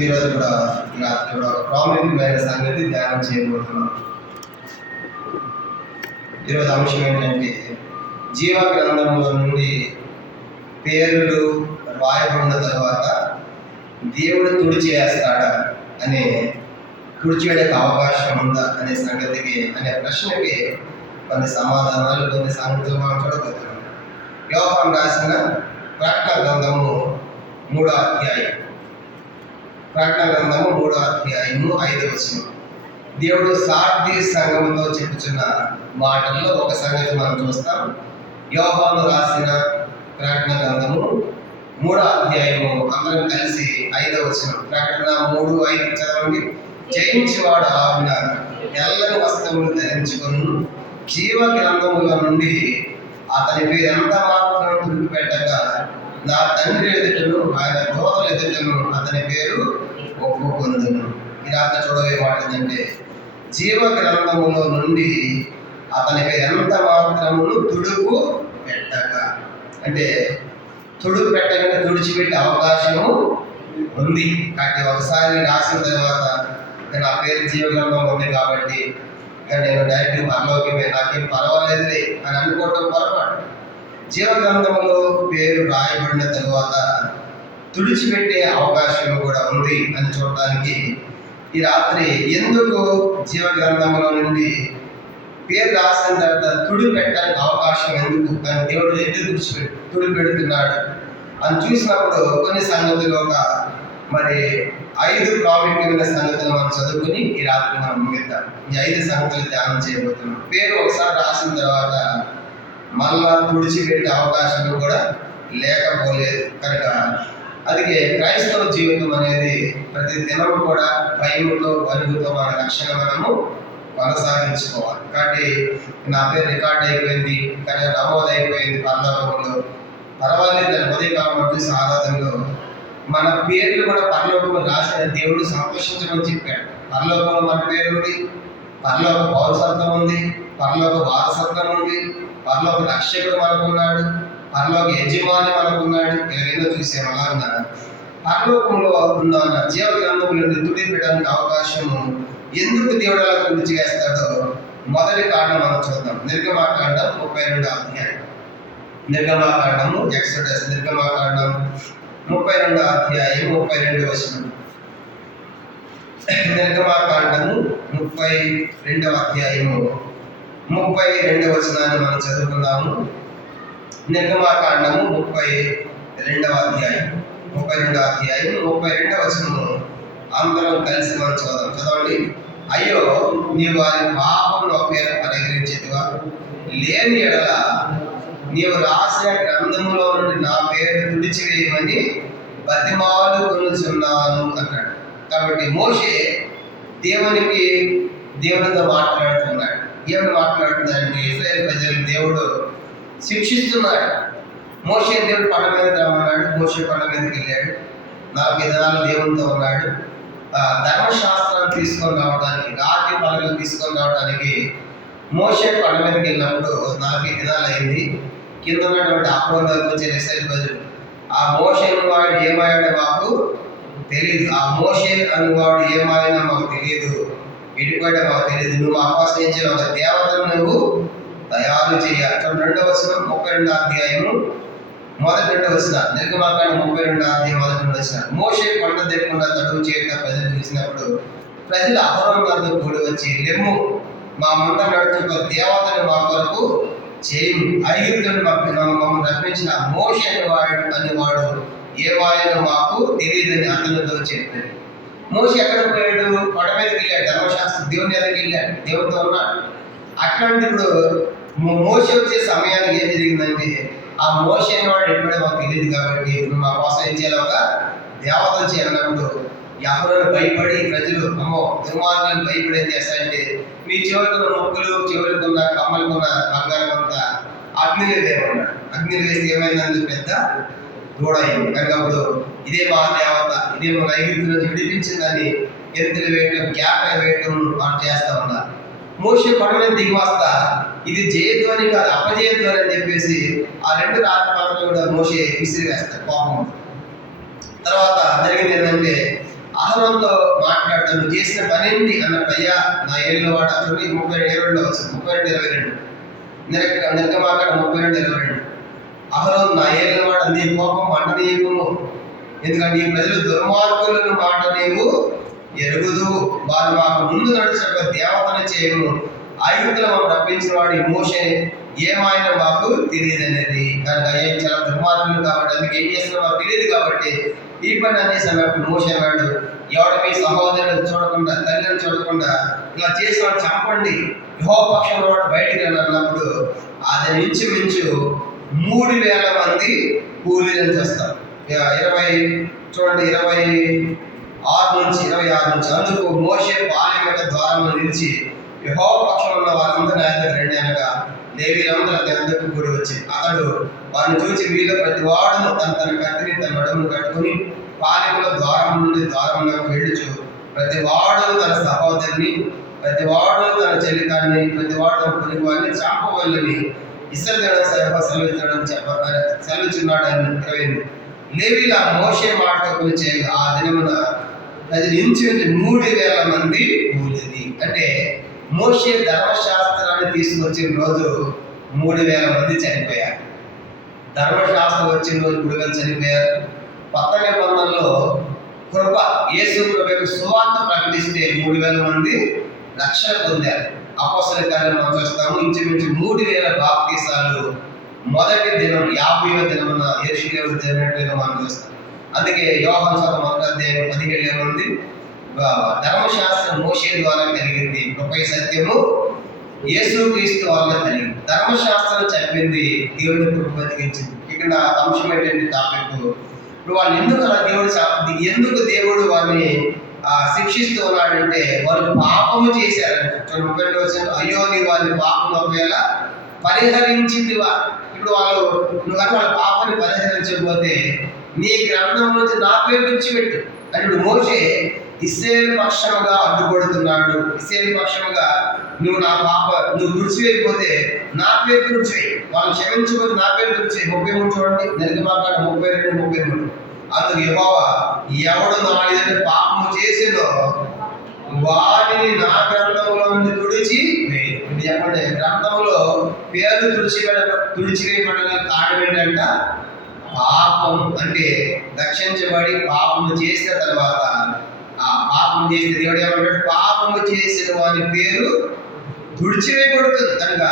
ఈరోజు కూడా రాత్రి ఒక ప్రాముఖ్యమైన సంగతి ధ్యానం చేయబోతున్నాం. ఈరోజు అంశం ఏంటంటే, జీవ గ్రంథంలో నుండి పేర్లు రాయబడిన తర్వాత దేవుడు తుడిచేస్తాడా అనే తుడిచేయడానికి అవకాశం ఉందా అనే సంగతికి, అనే ప్రశ్నకి కొన్ని సమాధానాలు, కొన్ని సంగతులు మనం చూడబోతున్నాం. యోహాను రాసిన ప్రకటన గ్రంథము 3వ అధ్యాయం, ప్రకటన గ్రంథము 3వ అధ్యాయము 5వ వచనం. దేవుడు సార్ది సంఘంతో చెప్పుచున్న మాటల్లో ఒక సంగతి మనం చూస్తాం. యోహాను రాసిన ప్రకటన గ్రంథము 3వ అధ్యాయము, అందరం కలిసి 5వ వచనం. ప్రకటన 3:5 చదవండి. జయించేవాడు ఆవిడ తెల్లని వస్త్రములు ధరించుకొని జీవ గ్రంథముల నుండి అతని పేరు ఎంత మాత్రం తుడిచిపెట్టక నా తండ్రి ఎదుటను ఆయన దూతల ఎదుటను అతని పేరు ఒప్పుకొందును. ఈ రాత్రి చూడవే మాట ఏంటంటే, జీవ గ్రంథములో నుండి అతని పేరు ఎంత మాత్రమును తుడుపు పెట్టక, అంటే తుడుపు పెట్టకుండా తుడిచిపెట్టే అవకాశము ఉంది. కాబట్టి ఒకసారి రాసిన తర్వాత నా పేరు జీవ గ్రంథంలో ఉంది కాబట్టి నేను డైరెక్ట్ పరలోకమే, నాకేం పర్వాలేదులే అని అనుకోవటం పొరపాటు. జీవ గ్రంథంలో పేరు రాయబడిన తరువాత తుడిచిపెట్టే అవకాశం కూడా ఉంది అని చూడటానికి ఈ రాత్రి ఎందుకు జీవ గ్రంథంలో నుండి పేరు రాసిన తర్వాత తుడి పెట్టడానికి అవకాశం ఎందుకు, కానీ దేవుడు ఎందుకు తుడిపెడుతున్నాడు అని చూసినప్పుడు కొన్ని సంగతులు, ఒక 5 ప్రాముఖ్యమైన సంగతులు మనం చదువుకుని ఈ రాత్రి మనం ముగిద్దాం. ఈ 5 సంగతులు ధ్యానం చేయబోతున్నాం. పేరు ఒకసారి రాసిన తర్వాత మళ్ళా తుడిచిపెట్టే అవకాశం కూడా లేకపోలేదు కనుక, అందుకే క్రైస్తవ జీవితం అనేది ప్రతి దినము కూడా భయముతో వణుకుతో మన రక్షణ మనము కొనసాగించుకోవాలి. కాబట్టి నా పేరు రికార్డ్ అయిపోయింది, కానీ నమోదు అయిపోయింది పరలోకంలో, పర్వాలేదు దాని ఉదయకాలం సాధారణలో మన పేర్లు కూడా పరలోకంలో రాసిన దేవుడు సంతోషించమని చెప్పాడు. పరలోకంలో మన పేరు ఉంది, పరలోక పౌరసత్వం ఉంది, పరలోక వారసత్వం ఉంది, పరలోక రక్షకుడు మనకున్నాడు, పరలోక యజమాని మనకున్నాడు. ఎన్నో చూసాము. అలా పరలోకంలో ఉన్న జీవ గ్రంథం నుండి తుడిపెట్టడానికి అవకాశము ఎందుకు దేవుడు అలా తుడిచివేస్తాడో మొదటి కారణం మనం చూద్దాం. నిర్గమాకాండం 32వ అధ్యాయం. నిర్గమాకాండము ఎక్సోడస్, నిర్గమాకాండం 32వ అధ్యాయం 32వ వచనం. నిర్గమాకాండము 32వ అధ్యాయము 32వ వచనాన్ని మనం చదువుకుందాము. నిర్గమాకాండము 32వ అధ్యాయం 32వ వచనము అందరం కలిసి మనం చదవండి. అయ్యో, నీవు వారి పాపంలో పేరు పరిహరించేదిగా లేని ఎడల నీవు రాసిన గ్రంథంలో నుండి నా పేరు తుడిచివేయమని బతిమాలు కొనుచున్నాను అన్నాడు. కాబట్టి మోషే దేవునితో మాట్లాడుతున్నాడు. ఏమని మాట్లాడుతున్నాడంటే, ఇశ్రాయేలు ప్రజలు దేవుడు శిక్షిస్తున్నాడు. మోషే దేవుడు పండ మీదకి రమ్మన్నాడు. మోషే పండ మీదకి వెళ్ళాడు. 40 దినాలు దేవునితో ఉన్నాడు. ధర్మశాస్త్రాన్ని తీసుకొని రావడానికి, రాతి పలకలు తీసుకొని రావడానికి మోషే పండ మీదకి వెళ్ళినప్పుడు 40 దినాలు అయింది. కింద ఉన్నటువంటి అహరోను దగ్గరకు వచ్చే ఇశ్రాయేలు ప్రజలు, ఆ మోషే అనేవాడు ఏమాయాడో మాకు తెలియదు, ఆ మోషే అనేవాడు ఏమాయనో మాకు తెలియదు, విడిపోయాడో మాకు తెలియదు, నువ్వు ఆపాసించిన ఒక దేవతను నువ్వు తయారు చేయాలి. 2వ వచనం 32వ అధ్యాయము 1వ వచనం. నిర్గమాకాండం 32వ అధ్యాయం 1వ వచనం. మోషే కొండ దిగకుండా తడువు చేయడం ప్రజలు చూసినప్పుడు ప్రజలు అహరోను వద్దకు కూడి వచ్చి, లెమ్ము, మా ముందు నడుచుకు ఒక దేవతను మా కొరకు చేయు, ఐగుప్తుని మమ్మల్ని రప్పించిన మోషే అనేవాడు ఏమాయనో మాకు తెలియదని అతనితో చెప్పాడు. మోషే ఎక్కడ పోయాడు? కొండ మీదకి వెళ్ళాడు. ధర్మశాస్త్రం దేవుని దగ్గరికి వెళ్ళాడు, దేవుడితో ఉన్నాడు. అట్లాంటిప్పుడు మోషే వచ్చే సమయానికి ఏం జరిగిందంటే, ఆ మోషే అనేవాడు ఎప్పుడో మాకు తెలియదు కాబట్టి నువ్వు మా కోసం ఏం చేయాలవగా దేవతలు చేయాలన్నప్పుడు అహరోను భయపడి, ప్రజలు అమ్మో దుర్మార్గులను భయపడి ఏం చేస్తారంటే, మీ చివరికున్న మొక్కులు, చివరికున్న కమ్మలకున్న బంగారం అంతా అగ్నిలో వేయమన్నాడు. అగ్నిలో వేసి ఏమైందని పెద్ద గోడ అయింది. కనుక అప్పుడు ఇదే మా దేవత, ఇదే మన ఐగుప్తు నుంచి విడిపించిందని ఎత్తులు వేయటం, క్యాపలు వేయటం వాళ్ళు చేస్తా ఉన్నారు. మోషే కొండ మీద దిగి వస్తా, ఇది జయధ్వని కాదు అపజయధ్వని అని చెప్పేసి ఆ 2 రాత్రి పనులు కూడా మోషే విసిరి వేస్తాడు కోపం. తర్వాత జరిగింది ఏంటంటే, అహరోనుతో మాట్లాడుతూ నువ్వు చేసిన పని ఏంటి అన్నట్టు, అయ్యా నా ఏళ్ళ వాడు అతను 32 వచ్చింది 32-22 నిర్గమాకాండ 32-22 అహరోను నా ఏళ్ళ వాడు నీ కోపం మండనీయము, ఎందుకంటే ఈ ప్రజలు దుర్మార్గులను మాట నీవు ఎరుగుదు, వారు మాకు ముందు నడిచిన దేవతను చేయము, ఐగుప్తులో మనం రప్పించిన వాడు ఈ మోషే ఏమైనా మాకు తెలియదు అనేది. కనుక ఏం చాలా దుర్మార్గులు కాబట్టి అందుకే ఏం చేస్తున్నా మాకు తెలియదు కాబట్టి ఈ పని అని చేసినప్పుడు మోషే అన్నాడు, ఎవడికి సహోదరులను చూడకుండా తల్లిని చూడకుండా ఇలా చేసిన వాడు చంపండి, యెహోవా పక్షంలో వాడు బయటికి అన్నప్పుడు అది మించు 3000 మంది కూలీలను చేస్తారు. 26 నుంచి అందుకు మోషే పాలెం యొక్క ద్వారంలో నిలిచి యెహోవా పక్షంలో ఉన్న వారందరూ ఆయన దగ్గర రండి అనగా లేవీయులందరూ అతని దగ్గరకు కూడి వచ్చి అతడు వారిని చూసి మీలో ప్రతి వాడును తన కత్తిని తన నడుమును కట్టుకుని పాలెంలో ద్వారం నుండి ద్వారంలోకి వెళ్ళుచు ప్రతి వాడు తన సహోదరిని, ప్రతి వాడు తన చెల్లికాన్ని, ప్రతి వాడు తన పొరుగువారిని చంపవల్లని ఇశ్రాయేలు సెలవుచున్నాడు అని 28. లేవీయుల మోషే మాటకు పిలిచే ఆ దినమున ప్రజలు ఇంచుమించు 3000 మంది కూలిరి. అంటే మోషే ధర్మశాస్త్రాన్ని తీసుకొచ్చిన రోజు 3000 మంది చనిపోయారు. ధర్మశాస్త్రం వచ్చిన రోజు 3000 చనిపోయారు. కొత్త నిబంధనలో కృప యేసు ప్రభు యొక్క సువార్త ప్రకటిస్తే 3000 మంది రక్షణ పొందారు. అపోస్తల కార్యాలను మనం చూస్తాము, ఇంచుమించు 3000 బాప్తీసాలు మొదటి దినం 50వ దినమున యెరూషలేములో జరిగినట్లుగా మనం చూస్తాం. అందుకే యోహాను సువార్త 1:17 ఏముంది, ధర్మశాస్త్రం మోషే ద్వారా కలిగింది, కృపై సత్యము యేసుక్రీస్తు వలన కలిగింది. ధర్మశాస్త్రం చెప్పింది, దేవుని కృప బతికించింది. ఇక్కడ అంశం ఏంటంటే టాపిక్, ఇప్పుడు వాళ్ళు ఎందుకు దేవుడు వారిని శిక్షిస్తూ ఉన్నాడంటే వాళ్ళు పాపము చేశారంట. 32 వచనం, అయ్యో నీ వారి పాపం ఒకవేళ పరిహరించిందివా. ఇప్పుడు నువ్వు వాళ్ళ పాపాన్ని పరిహరించకపోతే నీ గ్రంథం నుంచి నా పేరు విడిచిపెట్టు అని ఇప్పుడు మోషే ఇశ్రాయేలు పక్షముగా అడ్డుపడుతున్నాడు. ఇశ్రాయేలు పక్షముగా నువ్వు తుడిచివేయకపోతే నా పేరు తుడిచివేయి, వాళ్ళు క్షమించకపోతే నా పేరు తుడిచివేయి. 33 చూడండి, నిర్గమాకాండ 32-33. అందుకు యెహోవా ఎవడు నా ఎదుట పాపము చేసినో వాడిని నా గ్రంథంలో నుండి తుడిచి వేయి. చెప్పండి, గ్రంథంలో పేరు తుడిచివేయబడిన కారణం ఏంటంట పాపం. అంటే రక్షించబడి పాపము చేసిన తర్వాత ఆ పాపం చేసిన దేవుడు ఏమంటాడు, పాపము చేసిన వారి పేరు తుడిచివేయబడుతుంది. కనుక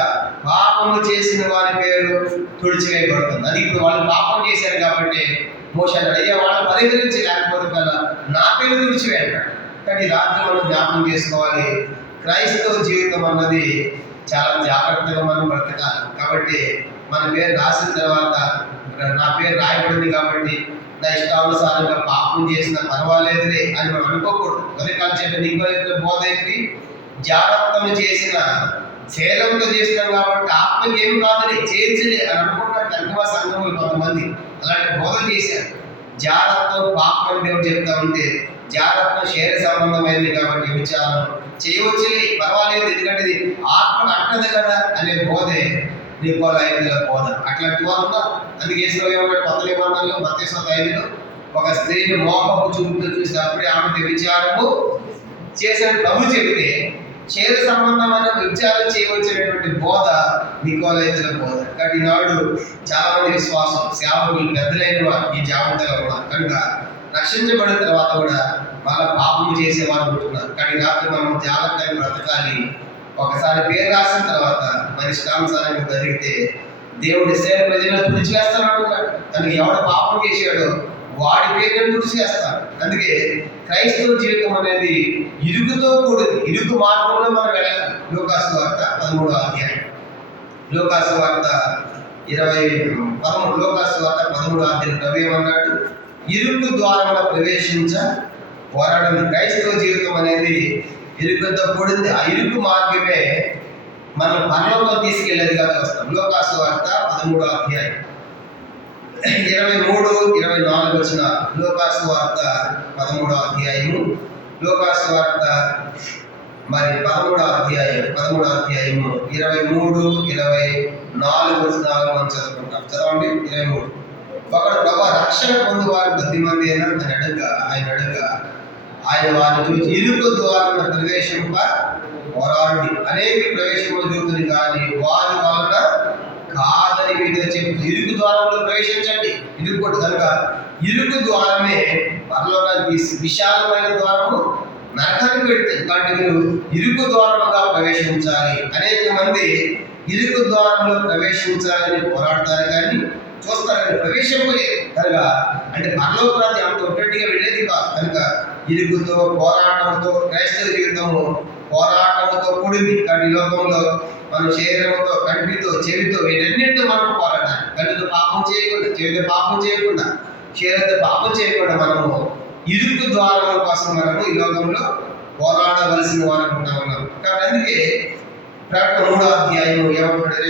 పాపము చేసిన వారి పేరు తుడిచివేయబడుతుంది. అది ఇప్పుడు వాళ్ళు పాపం చేశారు కాబట్టి మోషే అన్నాడు, అయ్యా వాళ్ళని పరిహరించి లేకపోతే కదా నా పేరు తుడిచివేయంటాడు. కానీ రాత్రి మనం జ్ఞాపకం చేసుకోవాలి, క్రైస్తవ జీవితం అన్నది చాలా జాగ్రత్తగా మనం బ్రతకాలి. కాబట్టి మన పేరు రాసిన తర్వాత నా పేరు రాయబడింది కాబట్టి నా ఇష్టానుసారంగా పాపం చేసిన పర్వాలేదులే అని మనం అనుకోకూడదు. గొర్రెకాలు చెప్పిన నీకు బోధ ఏంటి, జాగ్రత్తలు చేసిన శైలంతో చేసినాం కాబట్టి ఆత్మకి ఏం కాదని చేర్చలే అని అనుకుంటున్నారు. కనుక సంఘములు కొంతమంది అలాంటి బోధ చేశారు. జాగ్రత్త పాపం దేవుడు చెప్తా ఉంటే జాగ్రత్త శరీర సంబంధమైనది కాబట్టి విచారం చేయవచ్చులే పర్వాలేదు, ఎందుకంటే ఇది ఆత్మకు అంటది కదా అనే బోధే నికోలాయిల బోధ. అట్లాంటి వారు ఉన్నారు. అందుకే కొత్త నిబంధనలు మత్తయి 5లో ఒక స్త్రీని మోహపు చూపుతూ చూసి అప్పుడే ఆమె విచారము చేసిన ప్రభు చెబితే శరీర సంబంధమైన విచారం చేయవచ్చినటువంటి బోధ నికోలాయిల బోధ. కాబట్టి ఈనాడు చాలా మంది విశ్వాసం సేవకులు పెద్దలైన వారు ఈ జాబితాలో ఉన్నారు. కనుక రక్షించబడిన తర్వాత కూడా వాళ్ళ పాపం చేసేవారు ఉంటున్నారు. కానీ రాత్రి మనం జాగ్రత్తగా బ్రతకాలి. ఒకసారి పేరు రాసిన తర్వాత మన ఇష్టానుసారంగా జరిగితే దేవుడు ఇశ్రాయేలు ప్రజలను తుడిచివేస్తానంటున్నాడు. తనకి ఎవడు పాపం చేశాడో వాడి పేరును తుడిచివేస్తాడు. అందుకే క్రైస్తవ జీవితం అనేది ఇరుకుతో కూడింది. ఇరుకు మార్గంలో మనం వెళ్ళాలి. లూకాసు వార్త 13వ అధ్యాయం, లూకాసు వార్త 13వ అధ్యాయం ప్రభు ఏమన్నాడు, ఇరుకు ద్వారంలో ప్రవేశించ పోరాడింది. క్రైస్తవ జీవితం అనేది ఇరుకుతో కూడింది. ఆ ఇరుకు మార్గమే మనం పరలోకం తీసుకెళ్లేదిగా చూస్తాం. లూకాసు వార్త 13వ అధ్యాయం 23-24 వచ్చిన లూకాసు వార్త 13వ అధ్యాయము, లూకాసు వార్త మరి 13వ అధ్యాయము 23-24 వచనాలు మనం చదువుకుంటాం. చదవండి. 23. ఒకడు ప్రభు రక్షణ పొందువారు 10 మంది అయినా ఆయన అడుగా ఆయన వారిని చూసి ఇరుకు ద్వారం ప్రవేశింప పోరాడి అనేక ప్రవేశము చూపుతుంది కానీ వారి వలన కాదని మీద చెప్తుంది. ఇరుకు ద్వారంలో ప్రవేశించండి. ఇరుకు కనుక ఇరుకు ద్వారమే పరలోకానికి విశాలమైన ద్వారము నరకానికి వెళ్తుంది. కాబట్టి మీరు ఇరుకు ద్వారముగా ప్రవేశించాలి. అనేక మంది ఇరుకు ద్వారంలో ప్రవేశించాలని పోరాడతారు కానీ చూస్తారు కానీ ప్రవేశింపలేదు కనుక. అంటే పరలోక రాజ్యం అంత ఒక్కటిగా వెళ్ళేది కాదు కనుక ఇరుగుతో పోరాటంతో క్రైస్తవ జీవితము పోరాటంతో కూడింది. కానీ లోకంలో మన శరీరంతో కంటితో చెవితో వీటన్నిటితో మనం పోరాడాలి. కంటితో పాపం చేయకుండా, చెవితో పాపం చేయకుండా, శరీరంతో పాపం చేయకుండా మనము ఇరుకు ద్వారముల కోసం మనము ఈ లోకంలో పోరాడవలసిన వారు ఉన్నాం. కాబట్టి అందుకే ప్రకటన 3వ అధ్యాయము ఏమంటాడు?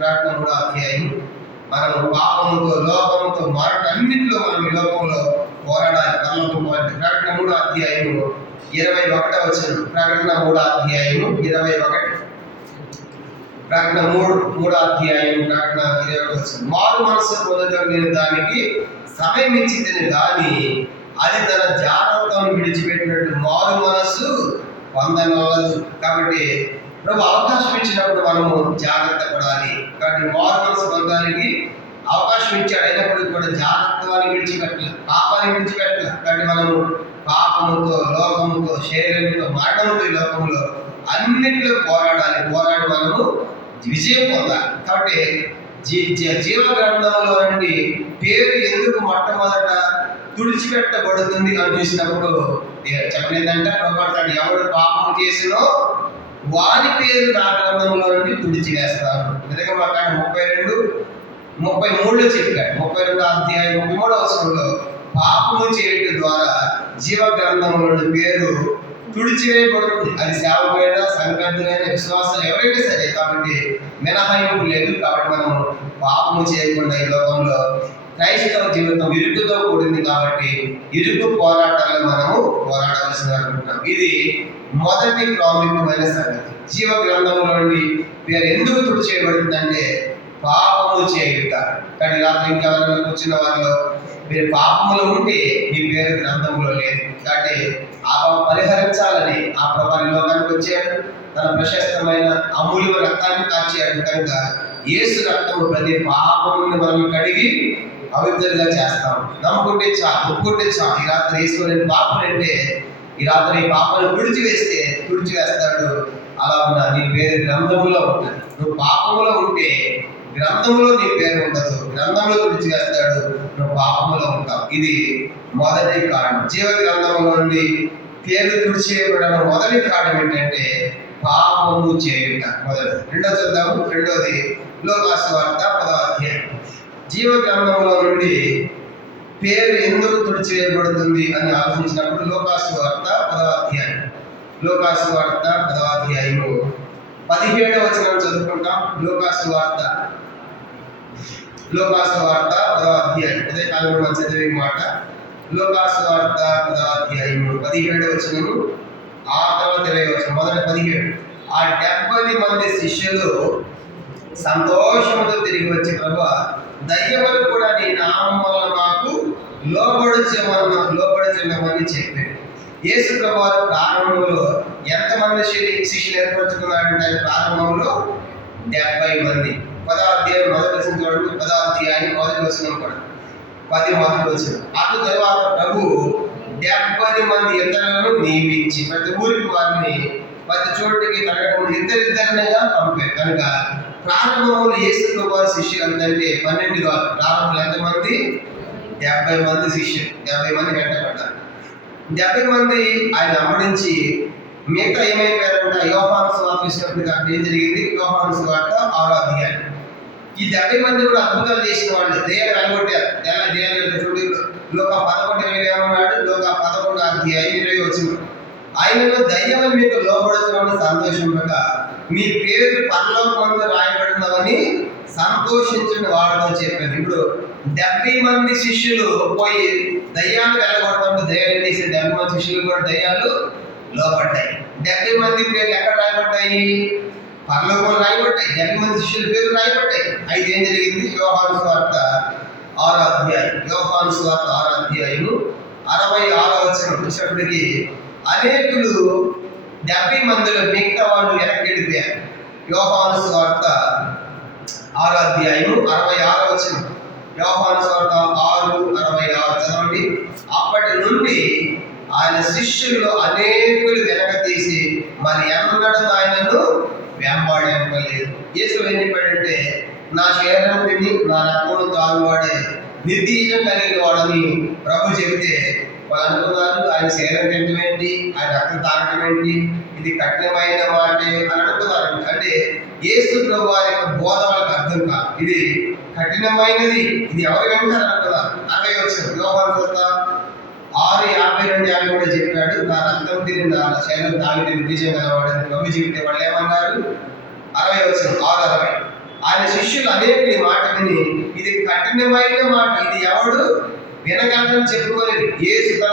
ప్రకటన 3వ అధ్యాయము మనము పాపముతో లోకముతో అన్నింటిలో మనం ఈ లోకంలో పోరాడాలి. పరలోకం పోరాడి ప్రకటన 3వ అధ్యాయము 21వ వచనం. ప్రకటన 3వ అధ్యాయము 21. ప్రకటన 3వ అధ్యాయం ప్రకటన 21వ వచనం. మారు మనసు పొందడం నేను దానికి సమయం ఇచ్చింది కానీ అది తన జాగ్రత్తను విడిచిపెట్టినట్టు మారు మనస్సు పొందనవలదు. కాబట్టి ప్రభు అవకాశం ఇచ్చినప్పుడు మనము జాగ్రత్త పడాలి. కాబట్టి మారు మనసు పొందడానికి అవకాశం ఇచ్చాడు. అయినప్పటికీ కూడా జాగ్రత్తని విడిచిపెట్టాలి, పాపాన్ని విడిచిపెట్టాలి. కాబట్టి మనము పాపముతో, లోకముతో, శరీరంతో, మరణంతో ఈ లోకంలో అన్నింటిలో పోరాడాలి. పోరాడి మనము విజయం పొందాలి. కాబట్టి జీవ గ్రంథంలో నుండి పేరు ఎందుకు మొట్టమొదట తుడిచిపెట్టబడుతుంది అని చూసినప్పుడు చెప్పలేదంటే ప్రభావితాడు ఎవరు పాపము చేసినో వారి పేరు నా గ్రంథంలో నుండి తుడిచివేస్తాను. నిజంగా మాట్లాడి 33 చెప్పాడు. 32వ అధ్యాయం 33వ వచనంలో పాపము చేయటం ద్వారా జీవ గ్రంథంలో నుండి పేరు తుడిచివేయబడుతుంది. అది సేవకుడైనా, సంఘటనైనా, విశ్వాసం ఎవరైనా సరే. కాబట్టి మినహాయింపు లేదు. కాబట్టి మనము పాపము చేయకుండా ఈ లోకంలో క్రైస్తవ జీవితం ఇరుకుతో కూడింది. కాబట్టి ఇరుకు పోరాటాలను మనము పోరాడవలసిన అనుకుంటున్నాం. ఇది మొదటి ప్రాముఖ్యమైన సంగతి. జీవ గ్రంథంలో నుండి పేరు ఎందుకు తుడిచేయబడుతుందంటే పాపము చేయుట. కానీ రాత్రి ఇంకెవరైనా కూర్చున్న వారిలో మీరు పాపములు ఉంటే మీ పేరు గ్రంథంలో లేదు. కాబట్టి ఆ పరిహరించాలని ఆ ప్రభావి లోకానికి వచ్చాడు. తన ప్రశస్తమైన అమూల్య రక్తాన్ని కార్చాడు. కనుక యేసు రక్తము ప్రతి పాపముని మనం కడిగి పవిత్రంగా చేస్తాం. నమ్ముకుంటే చాలు, ఒప్పుకుంటే చాలు. ఈ రాత్రి యేసుని పాపం అంటే ఈ రాత్రి పాపను తుడిచివేస్తాడు. అలా ఉన్న నీ పేరు గ్రంథములో ఉంటుంది. నువ్వు పాపములో ఉంటే గ్రంథంలో నీ పేరు ఉండదు. గ్రంథంలో తుడిచివేస్తాడు, నువ్వు పాపములో ఉంటావు. ఇది మొదటి కారణం. జీవ గ్రంథంలో నుండి పేరు తుడిచేయబడడం మొదటి కారణం ఏంటంటే పాపము చేయుట. రెండో చూద్దాము. రెండోది లోకాసు వార్త 10వ అధ్యాయం. జీవ గ్రంథంలో నుండి పేరు ఎందుకు తుడిచివేయబడుతుంది అని ఆలోచించినప్పుడు లోకాసు వార్త 10వ అధ్యాయం. లోకాసు వార్త 10వ అధ్యాయము 17వ వచనం చదువుకుంటాం. లోకాసు వార్త 10వ అధ్యాయం. అదే కాలంలో మనం చదివే మాట. లోకాసు వార్త 10వ అధ్యాయము 17వ వచనము, ఆ తర్వాత 20వ వచనం. మొదటి 17. ఆ 70 మంది శిష్యులు సంతోషంతో తిరిగి వచ్చి ప్రభువా, దయ్యములు కూడా నీ నామం వల్ల మాకు లోబడుచున్నామని చెప్పాడు. యేసు ప్రభువారు ప్రారంభంలో ఎంతమంది శిష్యులు ఏర్పరచుకున్నారంటే ప్రారంభంలో 70 మంది. 10వ అధ్యాయం మొదటి వచనం చూడండి. 10వ అధ్యాయం మొదటి వచనం కూడా 10 మొదటి వచనం. అటు తర్వాత ప్రభు 70 మంది ఇతరులను నియమించి ప్రతి ఊరికి వారిని ప్రతి చోటికి తరగడం ఇద్దరిద్దరినిగా పంపారు. కనుక ప్రారంభంలో యేసు ప్రభువారి శిష్యులు అంటే 12 కాదు. ప్రారంభంలో ఎంతమంది? 70 మంది శిష్యులు. 70 మంది వెంటబడ్డారు. 70 మంది ఆయన అమ్మడించి మిగతా ఏమైపోయారంట? యోహాను సువార్త ఇచ్చినప్పుడు అక్కడ ఏం జరిగింది? యోహాను సువార్త 6వ అధ్యాయం. ఈ 70 మంది కూడా అద్భుతాలు చేసిన వాళ్ళు. దేవుడు వెళ్ళగొట్టారు. ఎలా దేవుడు చూడు. లోక 11 ఏమన్నాడు? లోక 11వ అధ్యాయం 20వ వచనం. ఆయనలో దయ్యము మీకు లోబడుతున్న సంతోషంగా మీ పేరు పరలోకమందు రాయబడినవని సంతోషించిన వాళ్ళతో చెప్పారు. ఇప్పుడు 70 మంది శిష్యులు పోయి దయ్యాలు వెళ్ళగొట్టడం, దయ్యాలు తీసే 70 మంది శిష్యులు కూడా దయ్యాలు లోపడ్డాయి. 70 మంది పేర్లు ఎక్కడ రాయబడ్డాయి? పరలోకం రాయబడ్డాయి. 70 మంది శిష్యుల పేర్లు రాయబడ్డాయి. అయితే ఏం జరిగింది? యోహాను సువార్త 6వ అధ్యాయం. యోహాను సువార్త 6వ అధ్యాయము 66 వచ్చేటప్పటికి అనేకులు 70 మందిలో మిగతా వాళ్ళు వెనక్కి వెళ్ళిపోయారు. యోహాను సువార్త 6 యోహాను సువార్త 6:66 చదవండి. అప్పటి నుండి ఆయన శిష్యులు అనేకులు వెనక తీసి మరి ఎన్నడూ ఆయనను వెంబడింపలేదు. యేసు ఏం చెప్పాడంటే, నా శరీరం తిని నా రక్తము తాగువాడే నిత్యజీవం కలిగిన వాడని ప్రభు చెబితే వాళ్ళు అనుకున్నారు, ఆయన శరీరం తినడం ఏంటి, ఆయన రక్తం తాగడం ఏంటి, ఇది కఠినమైన మాటే అని అనుకున్నారు. అంటే యేసు ప్రభు వారి యొక్క బోధ వాళ్ళకి అర్థం కాదు, ఇది కఠినమైనది, ఇది ఎవరు వింటారు అనుకున్నారు. అలాగే వచ్చారు యోహాను సువార్త 6:52 కూడా చెప్పాడు, నా రక్తం తిని నా శరీరం తాగితే నిత్యజీవం గలవాడని ప్రభు చెబితే వాళ్ళు ఏమన్నారు? 6:60 ఆయన శిష్యులు అనేకులు ఈ మాట విని, ఇది కఠినమైన మాట, ఇది ఎవడు వినగలరని చెప్పుకోలేదు. యేసు తన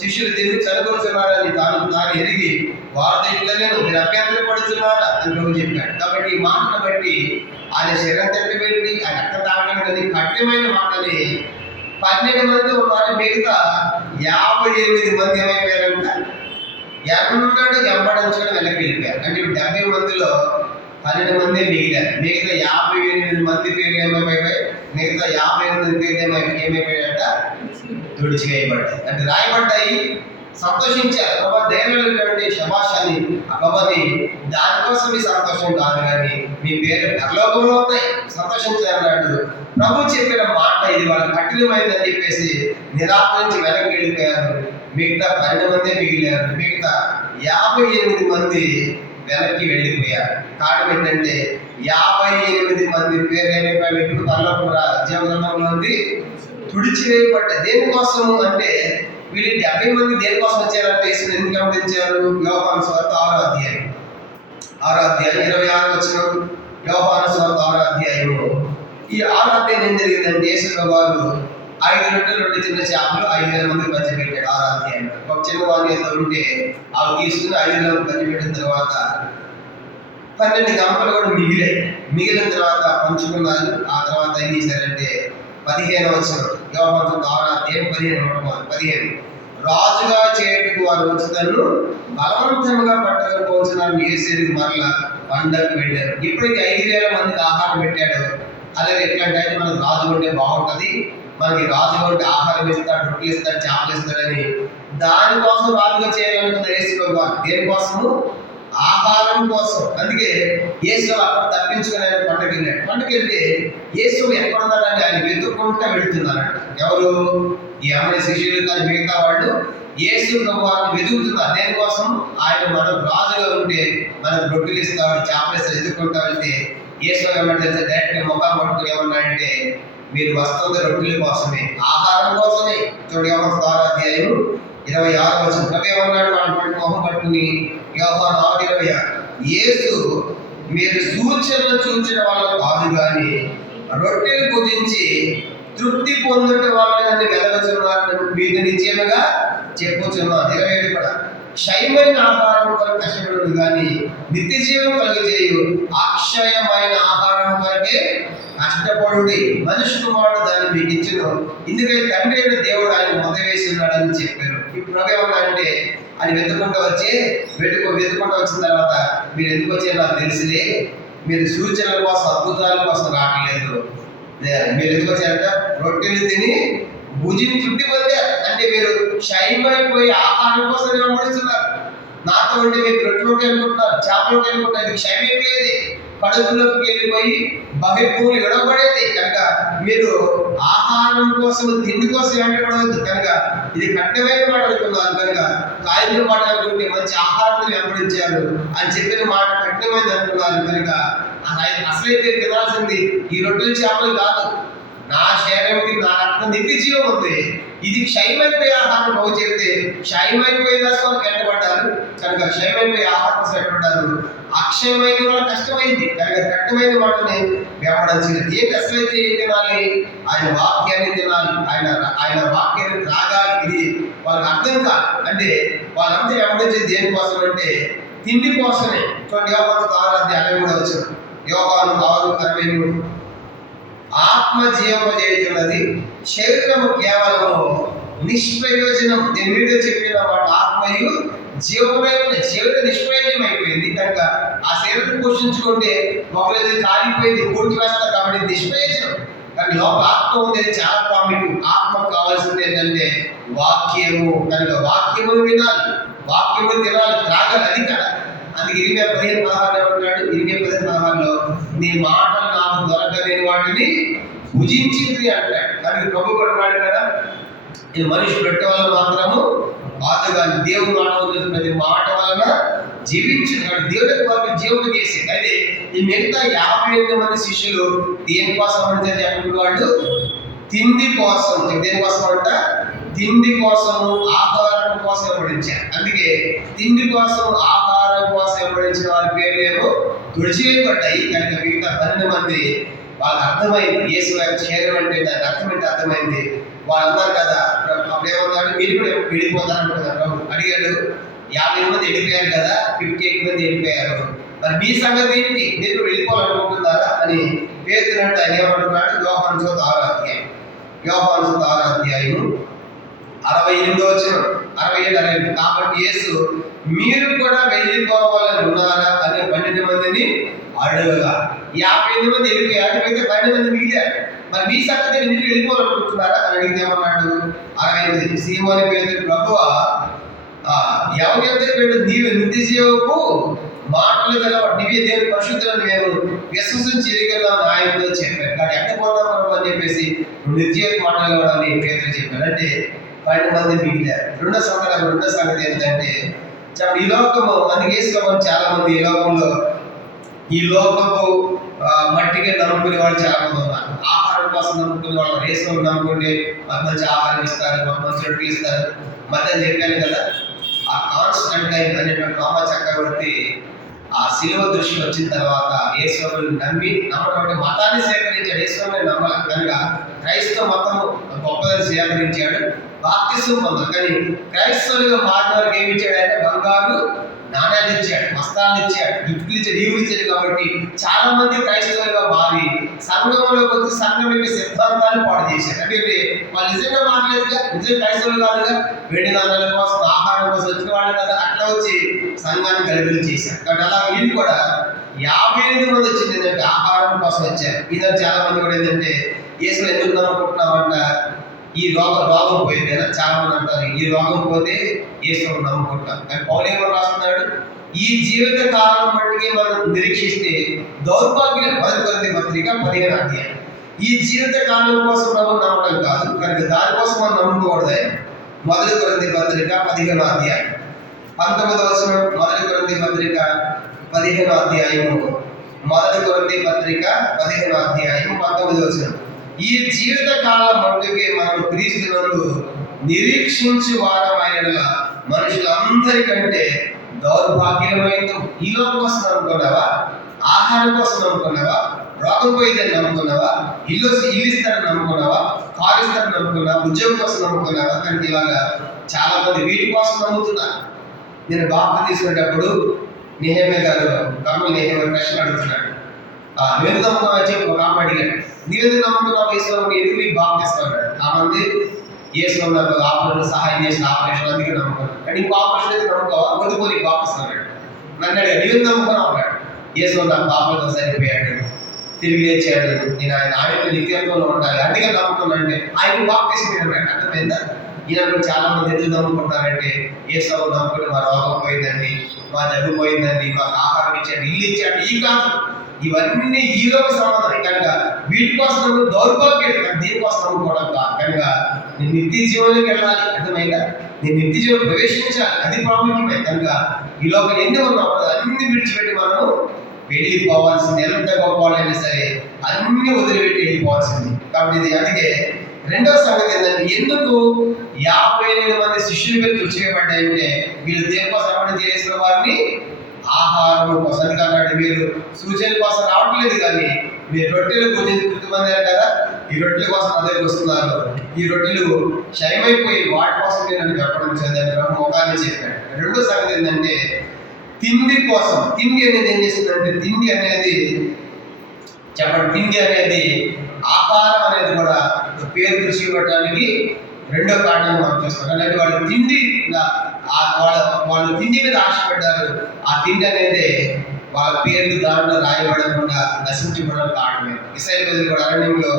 శిష్యులు తిరిగి చదువుతున్నారని తాను ఎరిగి వారితో ఇట్లనే మీరు అభ్యంతరపడుతున్నారా అని ప్రభు చెప్పాడు. కాబట్టి ఈ మాటను బట్టి ఆయన శరీరం తిట్టబెట్టి ఆయన రక్తం తాగడం అనేది కఠినమైన మాటని 12 మంది ఉన్నారు. మిగతా 58 మంది ఏమైపోయారంట? ఎన్నడూ వెంబడించడం వెనక్కి వెళ్ళిపోయారు. అంటే 70 మందిలో 12 మంది మిగిలారు. మిగతా 58 మంది పేర్లు ఏమైపోయాయి? మిగతా 58 పేర్లు ఏమైపోయాయంట? తుడిచివేయబడ్డాయి. అంటే రాయబడ్డాయి. సంతోషించారు. ప్రభా ధైర్యం శభాష్ అని అబ్బని దానికోసం మీ సంతోషం కాదు, కానీ మీ పేరు పరలోకంలో ఉన్నాయి, సంతోషించాలన్నాడు. ప్రభు చెప్పిన మాట ఇది వాళ్ళ కఠినమైందని చెప్పేసి నిరాకరించి వెనక్కి వెళ్ళిపోయారు. మిగతా 12 మంది మిగిలారు. మిగతా 58 మంది వెనక్కి వెళ్ళిపోయారు. కారణం ఏంటంటే 58 మంది పేరు ఏమైపోయారు? ఇప్పుడు పరలోకం జీవగ్రంథంలో తుడిచివేయబడ్డాయి. దేనికోసము అంటే వీళ్ళు 70 మంది దేనికోసం వచ్చారంటే యేసుని ఎందుకు గమనించారు? యోహాను సువార్త 6:26 యోహాను సువార్త 6 ఈ 6 ఏం జరిగిందంటే, యేసు ప్రభువు 5 రొట్టెలు 2 చిన్న చేపలు 5,000 మందికి పంచిపెట్టాడు. 6 ఒక చిన్న వాణి ఎంత ఉంటే అవి తీసుకుని 5,000 మంది పంచిపెట్టిన తర్వాత 12 గంపలు కూడా మిగిలిన తర్వాత పంచుకున్నారు. ఆ తర్వాత ఏం చేశారంటే 15 యోహాను 6:15 రాజుగా చేయటకు వారు వచ్చుతారు, బలవంతంగా పట్టకపోతున్నారు. యేసు మరలా పండగకు వెళ్ళారు. ఇప్పటికి 5,000 మందికి ఆహారం పెట్టాడు. అలాగే ఎట్లంటే మనకు రాజు ఉంటే బాగుంటుంది, మనకి రాజు ఉంటే ఆహారం ఇస్తాడు, రొట్టెలు ఇస్తాడు, చేపలు ఇస్తాడని దానికోసం రాజుగా చేయాలనుకున్న యేసు ప్రభువు. దేనికోసము? ఆహారం కోసం. అందుకే యేసు అక్కడ తప్పించుకుని ఆయన పండుగకి వెళ్తే యేసు ఎక్కడున్నాడని ఆయన వెతుక్కుంటా వెళుతున్నారంట. ఎవరు? ఈ అమ్మాయి శిష్యులు కానీ మిగతా వాళ్ళు యేసు ప్రభువుని వెతుకుతున్నారు. దేనికోసం? ఆయన మనం రాజుగా ఉంటే మనకు రొట్టెలు ఇస్తాడు, చేపలు ఇస్తాడు, ఎదుర్కొంటా వెళ్తే యేసు ఏమంటే డైరెక్ట్ ముఖం పట్టుకుని ఏమన్నాడంటే, మీరు వస్తుంది రొట్టెల కోసమే, ఆహారం కోసమే. చూడండి యోహాను 6:26 ప్రభు ఏమన్నాడు? వాళ్ళ మొహం పట్టుకుని యోహాను 6:26 యేసు మీరు సూచనలు చూచిన వాళ్ళు కాదు, కానీ రొట్టెలు భుజించి తృప్తి పొందుట వాళ్ళని వెదకుచున్నారని మీకు నిశ్చయముగా చెప్పుచున్నాను. 27 కూడా క్షయమైన ఆహారం కొరకు కష్టపడు, కానీ నిత్య జీవం కలుగజేయు అక్షయమైన ఆహారం కొరకే కష్టపడుడి. మనిషి కుమారుడు దాన్ని మీకు ఇచ్చును, ఇందుకై తండ్రి అయిన దేవుడు ఆయన మొద వేసి ఉన్నాడని చెప్పారు. ఇప్పుడు ప్రభు ఏమన్నాడంటే, ఆయన వెతుకుంటూ వచ్చిన తర్వాత మీరు ఎందుకు వచ్చారు నాకు తెలుసులే, మీరు సూచనల కోసం అద్భుతాల కోసం రావట్లేదు, మీరు ఎందుకు వచ్చారంట? రొట్టెలు తిని తృప్తి పొందారు. అంటే మీరు క్షయమైపోయి ఆహారం కోసం వెంబడిస్తున్నారు. నాతో ఉంటే మీరు రొట్టెలోకి వెళ్ళుకుంటున్నారు, చేపలోకి వెళ్ళుకుంటున్నారు. ఇది క్షయమైపోయేది, కడుపులోకి వెళ్ళిపోయి బహిర్భూమి విడవబడేది. కనుక మీరు ఆహారం కోసం తిండి కోసం వెంటబడవద్దు. కనుక ఇది కఠినమైన మాట అనుకున్నారు. కనుక కాయలు మాట అనుకుంటే మంచి ఆహారం వెంబడించారు అని చెప్పిన మాట కఠినమైనది అనుకున్నారు. కనుక అసలైతే తినాల్సింది ఈ రొట్టెలు చేపలు కాదు, నా శరీరంకి నా రక్తం నిత్య జీవం ఉంది. ఇది క్షయమైపోయే ఆహారం బాగు చెప్తే క్షయమైపోయే దాకా వెంటబడ్డారు. కనుక క్షయమైపోయే ఆహారం కోసం వెంటబడ్డారు. అక్షయమైన వాళ్ళ కష్టమైంది. కనుక కష్టమైన వాటిని వెంబడించలేదు. ఏ కష్టమైతే ఏం తినాలి? ఆయన వాక్యాన్ని తినాలి, ఆయన వాక్యాన్ని త్రాగాలి. ఇది వాళ్ళకి అర్థం కాదు. అంటే వాళ్ళంతా వెంబడించేది దేనికోసం అంటే తిండి కోసమే. చూడండి యోహాను 6:63 యోహాను 6:63 ఆత్మ జీవము చేయుచున్నది, శరీరము కేవలము నిష్ప్రయోజనం. నేను వీడియో చెప్పిన వాటి ఆత్మయు జీవమే జీవన నిష్ప్రయోజనం అయిపోయింది కనుక ఆ శరీరం పోషించుకుంటే ఒకరోజు కాలిపోయింది, పూర్తి వేస్తారు కాబట్టి నిష్ప్రయోజనం. కానీ లోపల ఆత్మ ఉండేది చాలా ప్రాముఖ్యం. ఆత్మకు కావాల్సింది ఏంటంటే వాక్యము. కనుక వాక్యమును వినాలి, వాక్యము తినాలి, త్రాగాలి. అది కదా. అందుకే 20:15 ఏమంటాడు? 20:16 నీ మాటలు నాకు దొరకలేని వాటిని భుజించింది అంటాడు. దానికి ప్రభు కూడా ఉన్నాడు కదా, ఈ మనుషులు పెట్టే వల్ల మాత్రము బాధగా దేవుడు మాట ప్రతి మాట వలన జీవించున్నాడు. దేవుడికి వారికి జీవనం చేసింది. అయితే ఈ మిగతా 58 మంది శిష్యులు దేనికోసం అంటే చెప్పిన వాళ్ళు తిండి కోసం. దేనికోసం అంట? తిండి కోసము, ఆహారం కోసం ఎవరించారు. అందుకే తిండి కోసం, ఆహారం కోసం ఎవరించిన వారి పేర్లేమో తుడిచివేయబడ్డాయి. కనుక మిగతా 12 మంది వాళ్ళకి అర్థమైంది యేసు యొక్క శరీరం అంటే దాని అర్థం ఏంటి అర్థమైంది. వాళ్ళు అన్నారు కదా, అప్పుడేమన్నాడు? మీరు కూడా వెళ్ళిపోతారనుకున్నారు. ప్రభు అడిగాడు, 50 మంది వెళ్ళిపోయారు కదా, 58 మంది వెళ్ళిపోయారు, మరి మీ సంగతి ఏంటి? మీరు వెళ్ళిపోవాలనుకుంటున్నారా అని పేతునంటే ఆయన ఏమంటున్నాడు? యోహాను సువార్త 6వ అధ్యాయం, యోహాను సువార్త 6వ అధ్యాయం 68 67. కాబట్టి యేసు మీరు కూడా వెళ్ళిపోవాలని ఉన్నారా అని 12 మందిని అడుగుగా 58 మంది వెళ్ళిపోయారు, అయితే 12 మంది మిగిలారు. మరి మీ సంగతి మీరు వెళ్ళిపోవాలనుకుంటున్నారా అని అడిగితే ఏమన్నాడు? 68 సీమోను పేతురు, ప్రభువా ఎవరైతే వీడు నీవు నిత్య జీవపు మాటలు గలవాడు, నీవే దేవుని పరిశుద్ధులను మేము విశ్వసించి ఎరిగలం ఆయనతో చెప్పారు. కానీ ఎక్కడ పోతాం ప్రభు అని చెప్పేసి నిత్య మాటలు కూడా అని పేతురు చెప్పారు. అంటే 12 మంది మిగిలారు. రెండో సంగతి ఏంటంటే ఈ లోకము అందుకేసుకోమని చాలా మంది ఈ లోకము మట్టిగా నమ్ముకునే వాళ్ళు చాలా మంది ఉన్నారు. ఆహారం కోసం నమ్ముకునే వాళ్ళు, రేసులు నమ్ముకుంటే మంచి ఆహారం ఇస్తారు, మంచి రొట్టెలు ఇస్తారు. మధ్య చెప్పాను కదా, ఆ కాన్స్టంటైన్ అనేటువంటి రోమా చక్రవర్తి ఆ శిలువ దృష్టి వచ్చిన తర్వాత యేసుని నమ్మటువంటి మతాన్ని సేకరించాడు. యేసుని నమ్మాలి కనుక క్రైస్తవ మతము గొప్పదని సేకరించాడు, బాప్తిసం పొందాడు. కానీ క్రైస్తవులుగా మారిన వారికి ఏమి ఇచ్చాడు? అంటే బంగారు నాణ్యాలు ఇచ్చాడు, వస్త్రాలు ఇచ్చాడు, గిఫ్ట్లు ఇచ్చాడు, ఈవులు ఇచ్చాడు. కాబట్టి చాలా మంది క్రైస్తవులుగా మారి సంఘంలోకి వచ్చి సంఘం యొక్క సిద్ధాంతాన్ని పాడు చేశారు. అంటే వాళ్ళు నిజంగా మారలేదుగా, నిజంగా క్రైస్తవులు కాదుగా, వేడి నాణ్యాల కోసం, ఆహారం కోసం వచ్చిన వాళ్ళు కదా, అట్లా వచ్చి సంఘాన్ని గలిబిలి చేశారు. కాబట్టి అలా వీళ్ళు కూడా 58 మంది వచ్చింది ఏంటంటే ఆహారం కోసం వచ్చారు. ఇదే చాలా మంది కూడా ఏంటంటే యేసు ఎందుకు నమ్ముకుంటున్నామంట? ఈ రోగం పోయింది కదా, చాలా మంది అంటారు ఈ రోగం పోతే యేసుని నమ్ముకుంటాం. కానీ పౌలు ఏమో రాస్తున్నాడు? ఈ జీవిత కాలం మట్టికి మనం నిరీక్షిస్తే దౌర్భాగ్యం. 1 కొరింథీ పత్రిక 15వ అధ్యాయం. ఈ జీవిత కాలం కోసం మనం నమ్మడం కాదు, కనుక దానికోసం మనం నమ్ముకోకూడదు. 1 కొరింథీ పత్రిక 15వ అధ్యాయం 19వ వచనం. 1 కొరింథీ పత్రిక 15వ అధ్యాయము 1 కొరింథీ పత్రిక 15వ అధ్యాయం 19వ వచనం. ఈ జీవిత కాలం మట్టుకే మనం క్రీస్తునందు నిరీక్షించు వారమైన మనుషులందరికంటే దౌర్భాగ్యమైన. ఈ లోకం కోసం నమ్ముకున్నావా? ఆహారం కోసం నమ్ముకున్నావా? రోగం పోయిందని నమ్ముకున్నావా? ఇల్లు ఇస్తారని నమ్ముకున్నావా? కారు ఇస్తారని నమ్ముకున్నావా? ఉద్యోగం కోసం నమ్ముకున్నావా? కానీ ఇలాగా చాలా మంది వీటి కోసం నమ్ముతున్నారు. నేను బాప్తిసం తీసుకునేటప్పుడు నెహెమ్యా గారు ప్రశ్న అడుగుతున్నాడు. నువ్వెందుకు నమ్ముకున్నావు చెప్పి ఒక ఆమె అడిగాడు. నీవెందుకు నమ్ముకున్నావు యేసుని? ఎందుకు నీకు బాప్తిసం అన్నాడు. ఆ మంది యేసు నాకు ఆపరేషన్ సహాయం చేసిన ఆపరేషన్ అందుకే నమ్ముకున్నాను. కానీ నీకు ఆపరేషన్ అయితే నమ్ముకోవా? వద్దుకో నీకు బాప్తిసం అన్నాడు. నన్ను అడిగాడు, నీవెందుకు నమ్ముకున్నావు అన్నాడు. యేసు నాకు పాపలతో సరిపోయాడు, తిరిగి లేచాడు, నేను ఆయన నిత్యంలో ఉండాలి అందుకే నమ్ముకున్నాను అంటే ఆయన బాప్తిసం అన్నాడు. అర్థమైందా? ఈయన చాలా మంది ఎందుకు నమ్ముకుంటారంటే యేసు నమ్ముకుంటే మా రోగం పోయిందండి, మా జబ్బు పోయిందండి, మాకు ఆహారం ఇచ్చాడు, ఇల్లు ఇచ్చాడు. ఈ కాదు, ఇవన్నీ ఈలోకి సంబంధం. కనుక వీటి కోసం దౌర్భాగ్యం, దీనికోసం నమ్ముకోవడం కాదు. కనుక నేను నిత్య జీవనంలోకి వెళ్ళాలి. అర్థమైందా? నేను నిత్య జీవనం ప్రవేశించాలి, అది ప్రాముఖ్యమే. కనుక ఈ లోపల ఎన్ని ఉన్నాం అన్ని విడిచిపెట్టి మనం వెళ్ళిపోవాల్సింది. ఎంత గొప్పవాళ్ళైనా సరే అన్ని వదిలిపెట్టి వెళ్ళిపోవాల్సింది. కాబట్టి ఇది అందుకే రెండవ సంగతి ఏంటంటే ఎందుకు 58 మంది శిష్యులు మీద తుడిచివేయబడ్డాయంటే వీళ్ళు దేనికోసం అవ్వడం చేసిన వారిని ఆహారం కోసం అన్నాడు. మీరు సూచనల కోసం రావట్లేదు, కానీ మీరు రొట్టెలు కొంతమంది కదా, ఈ రొట్టెల కోసం నా దగ్గరికి వస్తున్నారు, ఈ రొట్టెలు క్షయమైపోయి వాటి కోసం నేను నన్ను చెప్పడం చదివాను ముఖాన్ని చెప్పాడు. రెండో సంగతి ఏంటంటే తిండి కోసం. తిండి అనేది ఏం చేస్తుందంటే తిండి అనేది చెప్పండి, తిండి అనేది ఆహారం అనేది కూడా పేరు దృష్టి పెట్టడానికి రెండో కారణం మనం చూస్తాం. అంటే వాళ్ళు తిండి వాళ్ళు తిండి మీద ఆశపడ్డారు. ఆ తిండి అనేది వాళ్ళ పేర్లు దాంట్లో రాయబడకుండా నశించబడడం కారణమే. ఇశ్రాయేలు ప్రజలు కూడా అరణ్యంలో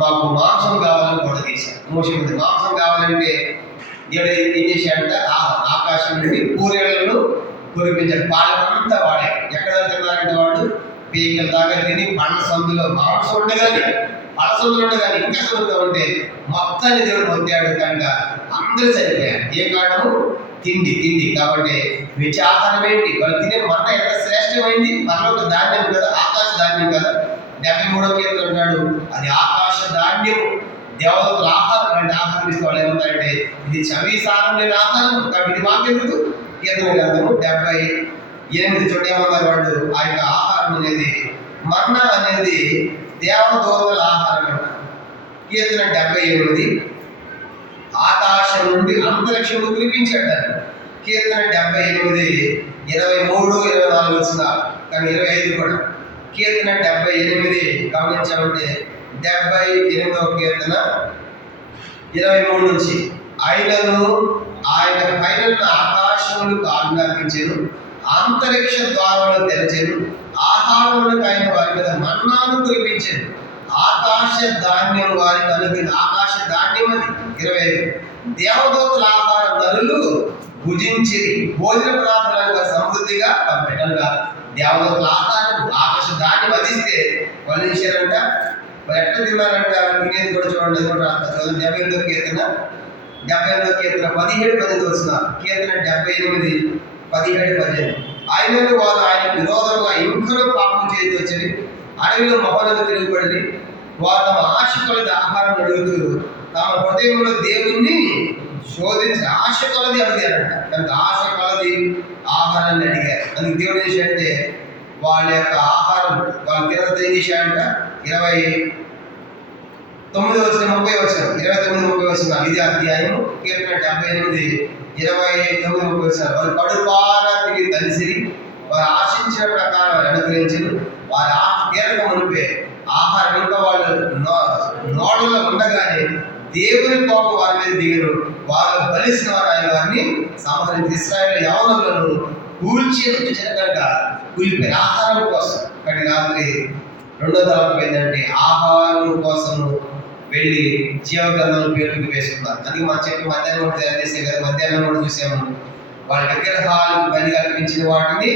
మాకు మాంసం కావాలని కూడా తీశారు. మోషే మాంసం కావాలంటే దేవుడు ఏం చేశాడంటే ఆకాశం నుండి పూరేళ్లను కురిపించాడు. పాలకంతా వాడే. ఎక్కడ తిన్నారంటే వాడు పీకల దాకా తిని పండ్ల సందులో మాంసం ఉండగానే పలసందులు ఉండగానే ఇంకా సందులో ఉంటే మొత్తాన్ని దేవుడు పొందాడు కనుక అందరూ చనిపోయారు. ఏ కారణము? తిండి. కాబట్టి వీచి ఆహారం ఏంటి? వాళ్ళు తినే మన్న ఎంత శ్రేష్టమైంది? మనలో ధాన్యం కదా, ఆకాశ ధాన్యం కదా. 73వ కీర్తన అంటాడు, అది ఆకాశ ధాన్యం, దేవతల ఆహారం. అంటే ఆహారం ఇస్తే వాళ్ళు ఏమంటారంటే ఇది చవిసారం లేని ఆహారం, కాబట్టి ఇది మాకెందుకు? కీర్తన గ్రంథము 78 చోట ఏమన్నారు వాళ్ళు? ఆ యొక్క ఆహారం అనేది మన్నా అనేది దేవదూతల ఆహారం. కీర్తన 78 ఆకాశం నుండి అంతరిక్షము కురిపించాడు. కీర్తన 78 23, 24 వచ్చిన కానీ 25 కూడా. కీర్తన 78 గమనించామంటే 78వ కీర్తన 23 నుంచి ఆయనను ఆయన పైన ఆకాశములకు ఆజ్ఞాపించెను, అంతరిక్ష ద్వారములను తెరచెను, ఆహారములకు ఆయన వారి మీద మన్నాను కురిపించెను, ఆకాశ ధాన్యం వారికి అనుకున్న ఆకాశ ధాన్యం అది. 25 దేవదూతల ఆహారం నరులు భుజించిరి, భోజన పదార్థాలుగా సమృద్ధిగా పంపెటంగా. దేవదూతల ఆహారం ఆకాశ ధాన్యం వధిస్తే వాళ్ళు చేశారంట. ఎట్లా తిన్నారంట? తినేది కూడా చూడండి. 78వ కీర్తన 17, 18 వచ్చిన. కీర్తన 78, 17, 18 ఆయనను వారు ఆయన విరోధంగా ఇంకనూ పాపం చేసి వచ్చి అడవిలో మహోన్నత తిరుగుబడి వారు తమ ఆశ కొలది ఆహారం అడుగుతూ తమ హృదయంలో దేవుణ్ణి శోధించి ఆశ కొలది అడిగారంట. కనుక ఆశ కొలది ఆహారాన్ని అడిగారు. అందుకు దేవుడు చేశాడంటే వాళ్ళ యొక్క ఆహారం వాళ్ళు తినత ఏం చేశాడంట. 29 వచ్చిన 30 వచ్చిన 29, 30 వచ్చిన ఇది అధ్యాయం. కీర్తన 78, 29, 30 వచ్చిన. వాళ్ళు కడుపారా తిరిగి కలిసి వారు ఆశించిన ప్రకారం అనుగ్రహించను. వారి తీరక మునిపే ఆహారం ఇంకా వాళ్ళు నోడలో ఉండగానే దేవుని కోపం వారి మీద దిగను. వారు బలిసిన వారు ఆయన వారిని సంహరించి ఇశ్రాయేలు యవనులను కూల్చి వచ్చిన కనుక కూలిపోయిన ఆహారం కోసం. కానీ రాత్రి రెండో తరపు ఏంటంటే ఆహారం కోసము వెళ్ళి జీవగ్రంథం పేరుకి వేసుకున్నారు. అందుకే మనం చెప్పి మధ్యాహ్నం కూడా తయారు చేసే కదా. మధ్యాహ్నం కూడా చూసాము వాళ్ళ విగ్రహాలకు బలి కల్పించిన వాటిని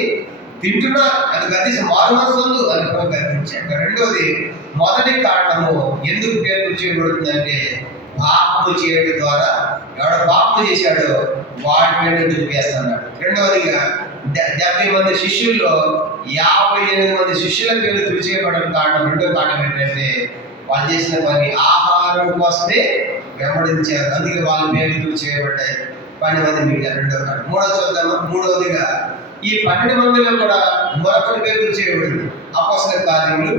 తింటున్నారు. అది గతిసి మారుమనసు అని కూడా కల్పించారు. రెండోది మొదటి కారణము ఎందుకు పేరు చేయబడుతుందంటే పాపము చేయడం ద్వారా ఎవడ పాపము చేశాడో వాడి పేరు తుడిపేస్తున్నాడు. రెండవదిగా 70 మంది శిష్యుల్లో 58 మంది శిష్యుల పేరు తుడిచేయబడడం కారణం. రెండో కారణం ఏంటంటే వాళ్ళు చేసిన పని ఆహారం కోసమే వెంబడించారు. అందుకే వాళ్ళ పేరు తుడిచేయబడ్డాయి. 12 మంది మిగిలిన. రెండో కారణం. మూడవదిగా ఈ 12 మందిలో కూడా మరొకటి పేరు చేయబడింది. అపోస్తల కార్యములు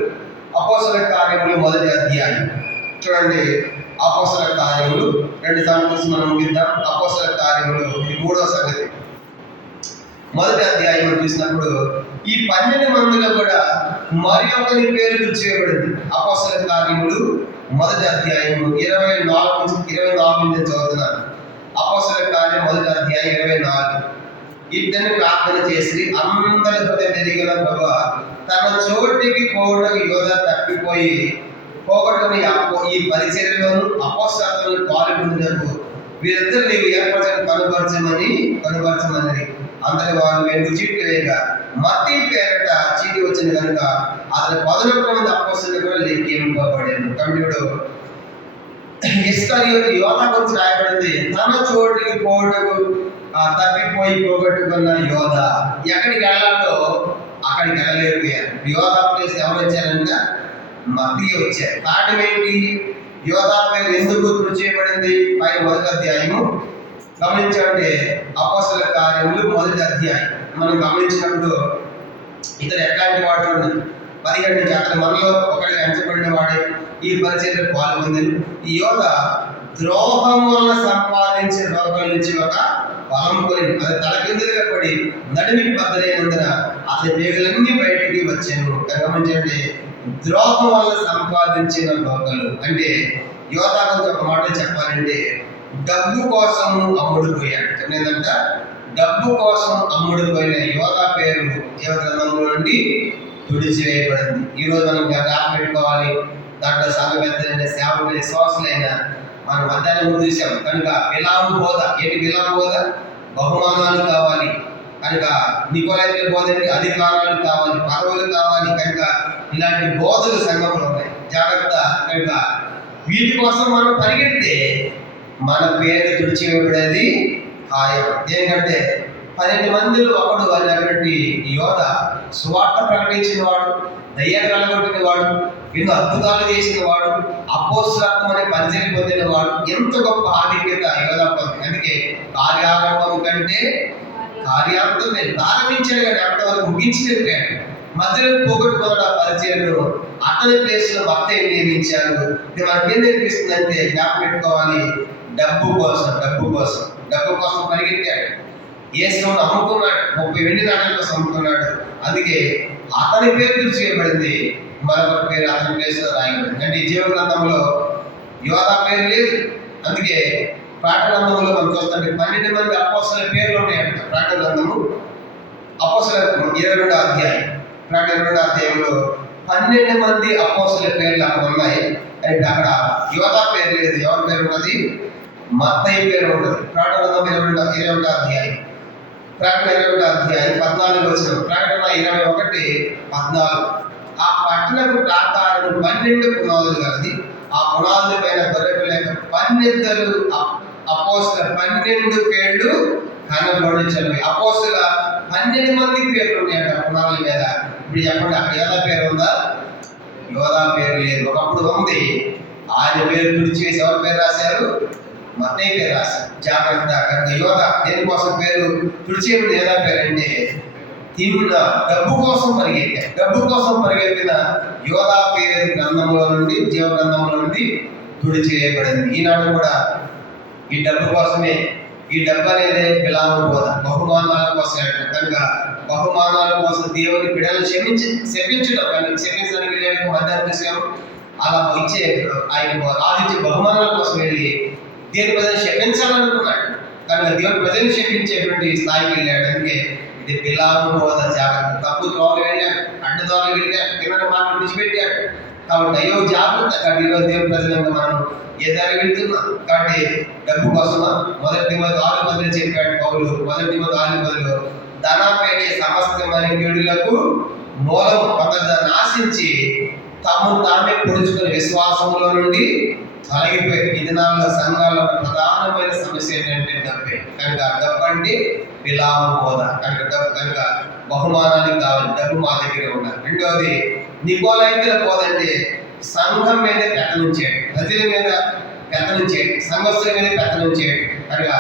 మొదటి అధ్యాయం చూడండి. అపోస్తల కార్యములు 2 సంవత్సరాలు మనం ముగిద్దాం. అపోస్తల కార్యములు ఇది 3వ సంగతి. మొదటి అధ్యాయం చూసినప్పుడు ఈ 12 మందిలో కూడా మరి ఒకరి పేరు చేయబడింది. అపోస్తల కార్యములు మొదటి అధ్యాయం 24 నుంచి చదువుతున్నాను. అపోస్తల కార్యం మొదటి అధ్యాయం 24. ఇద్దరిని ప్రార్థన చేసి అందరి హృదయం ఎదిగిన ప్రభువా తన చోటికి పోవడం యోధ తప్పిపోయి పోగొట్టుకుని ఈ పరిచర్యలోను అపోస్తలులను పాల్గొనేందుకు వీరిద్దరు నీవు ఏర్పరచని కనుపరచమని అందరి వారు వెండు చీట్లు వేయగా మత్తి పేరట చీటి వచ్చింది కనుక అతని 11 మంది అపోస్తలు కూడా లెక్కింపబడారు. కంటుడు ఇస్కరియోతు యోధ గురించి రాయబడింది. తన చోటికి పోవటకు తప్పిపోయి పోగొట్టుకున్న యోధ ఎక్కడికి వెళ్ళాలో అక్కడికి వెళ్ళలేకపోయారు. యోధ ప్లేస్ ఎవరు వచ్చారంటే మత్తి వచ్చారు. కారణం ఏంటి? యోధ పేరు ఎందుకు చేయబడింది? పైన మొదటి అధ్యాయము గమనించాలంటే అపోస్తల కార్యములు మొదటి అధ్యాయం మనం గమనించినప్పుడు ఇతను ఎట్లాంటి వాడు 17 నుంచి అతను మనలో ఒకటి ఎంచబడిన వాడే ఈ పరిచర్యలో పాల్గొందని. ఈ యోధ ద్రోహం వల్ల సంపాదించిన రోగాల నుంచి ఒక బలం కొని అది తలకిందులుగా పడి నడిమికి బద్దలైనందున అతని పేగులన్నీ బయటికి వచ్చాను. గమనించండి, ద్రోహం వల్ల సంపాదించిన రోగాలు అంటే యోధ గురించి ఒక మాట చెప్పాలంటే డబ్బు కోసం అమ్ముడుపోయాడు. ఏంటంట? డబ్బు కోసం అమ్ముడుపోయిన యోధా పేరు జీవ గ్రంథంలో నుండి తుడిచివేయబడింది. ఈరోజు మనం జ్ఞాపకం పెట్టుకోవాలి. దాంట్లో సంఘ పెద్దలైన సేవకుల విశ్వాసులైన మనం మధ్యాహ్నం చూసాం కనుక బిలాము బోధ ఏంటి? బిలాము బోధ బహుమానాలు కావాలి కనుక, నికోలైతుల బోధ అధికారాలు కావాలి, పదవులు కావాలి కనుక ఇలాంటి బోధలు సంఘంలో ఉన్నాయి. జాగ్రత్త. కనుక వీటి కోసం మనం పరిగెడితే మన పేరు తుడిచివేయబడేది ఖాయం. ఏంటంటే 12 మందిలో ఒకడు అనేటువంటి యోధ సువార్త ప్రకటించిన వాడు, దయ్యాలు వెళ్ళగొట్టిన వాడు, ఎన్నో అద్భుతాలు చేసిన వాడు, అపోస్తలత్వం అనే పరిచయం పొందిన వాడు. ఎంత గొప్ప ఆధిక్యత యోధ పొంది. అందుకే కార్యారంభం కంటే కార్యాంతం ప్రారంభించాడు కానీ అంతవరకు ముగించినట్టాడు. మధ్యలో పోగొట్టుకున్న పరిచయంలో అతని ప్లేస్ లో భర్త నియమించారు. ఇది మనకి ఏం నేర్పిస్తుందంటే జ్ఞాపకం పెట్టుకోవాలి. డబ్బు కోసం పరిగెత్తాడు. యేసును అమ్ముకున్నాడు. 30 వెండి నాణ్యాల కోసం అమ్ముకున్నాడు. అందుకే అతని పేరు తుడిచివేయబడింది, మరొక పేరు అతని ప్లేస్ లో రాయబడింది. అంటే ఈ జీవ గ్రంథంలో యోధా పేరు లేదు. అందుకే ప్రకటన గ్రంథంలో మనం చూస్తుంటే 12 మంది అపోస్తలుల పేర్లు ఉన్నాయంట. ప్రకటన గ్రంథము అపోస్తలుల 22వ అధ్యాయం. ప్రకటన 22వ అధ్యాయంలో 12 మంది అపోస్తలుల పేర్లు అక్కడ ఉన్నాయి. అంటే అక్కడ యోధా పేరు లేదు. ఎవరి పేరు ఉన్నది? మత్తయి పేరు ఉంటుంది. ప్రకటన గ్రంథం 21వ అధ్యాయం. ప్రకటన 21వ అధ్యాయం 14 వచనం. ప్రకటన 21:14. ఆ పట్టణపు ప్రాకారం 12 పునాదులు కలది. ఆ పునాదుల పైన గొర్రెపిల్ల యొక్క 12 అపోస్తలుల 12 పేర్లు కనబడించవి. అపోస్తలుల 12 మంది పేర్లు ఉన్నాయంట పునాదుల మీద. ఇప్పుడు చెప్పండి, అక్కడ యోధా పేరు ఉందా? యోధా పేరు లేదు. ఒకప్పుడు ఉంది. ఆయన పేరు తుడిచివేసి ఎవరి పేరు రాశారు? మత్తయి పేరు రాశారు. జాగ్రత్త. కనుక యోధా దేనికోసం పేరు తుడిచేయబడి యోధా పేరు అంటే డబ్బు కోసం పరిగెత్తిన యోధా పేరు గ్రంథంలో నుండి, జీవ గ్రంథంలో నుండి తుడిచివేయబడింది. ఈనాడు కూడా ఈ డబ్బు కోసమే. ఈ డబ్బు అనేది బిలాము బోధ. బహుమానాల కోసం. కనుక బహుమానాల కోసం దేవుని బిడ్డలను శపించడం కానీ శపించడానికి వెళ్ళడానికి మధ్యాహ్నం విషయం అలా ఇచ్చే ఆయన రాజిచ్చే బహుమానాల కోసం వెళ్ళి దేవుని ప్రజలు శపించాలనుకున్నాడు. కనుక దేవుని ప్రజలు శపించేటువంటి స్థాయికి వెళ్ళాడు. అందుకే ఇది బిలాము బోధ. జాగ్రత్త. తప్పు త్రోవలు వెళ్ళాడు, అడ్డు త్రోవలు వెళ్ళాడు, తినని మాట విడిచిపెట్టాడు. కాబట్టి అయ్యో జాగ్రత్త. కాబట్టి ఈరోజు దేవుని ప్రజలంగా మనం ఏ దారి వెళ్తున్నాం. కాబట్టి డబ్బు కోసమా? 1 తిమోతి 6:10 చెప్పాడు పౌలు. 1 తిమోతి 6:10 ధనాపేక్ష సమస్తమైన కీడులకు మూలం. కొందరు దాన్ని ఆశించి తమను తామే పొడుచుకుని విశ్వాసంలో నుండి తొలగిపోయి. ఈ దినాల్లో సంఘాల్లో ప్రధానమైన సమస్య ఏంటంటే డబ్బే. కనుక డబ్బు అంటే బిలాము బోధ. కనుక బహుమానాలు కావాలి. డబ్బు మా దగ్గర ఉండాలి. రెండవది నికోలైతుల బోధ అంటే సంఘం మీద పెత్తనం చేయడం, ప్రజల మీద పెత్తనం చేయడం, సంఘస్థుల మీద పెత్తనం చేయడం. కనుక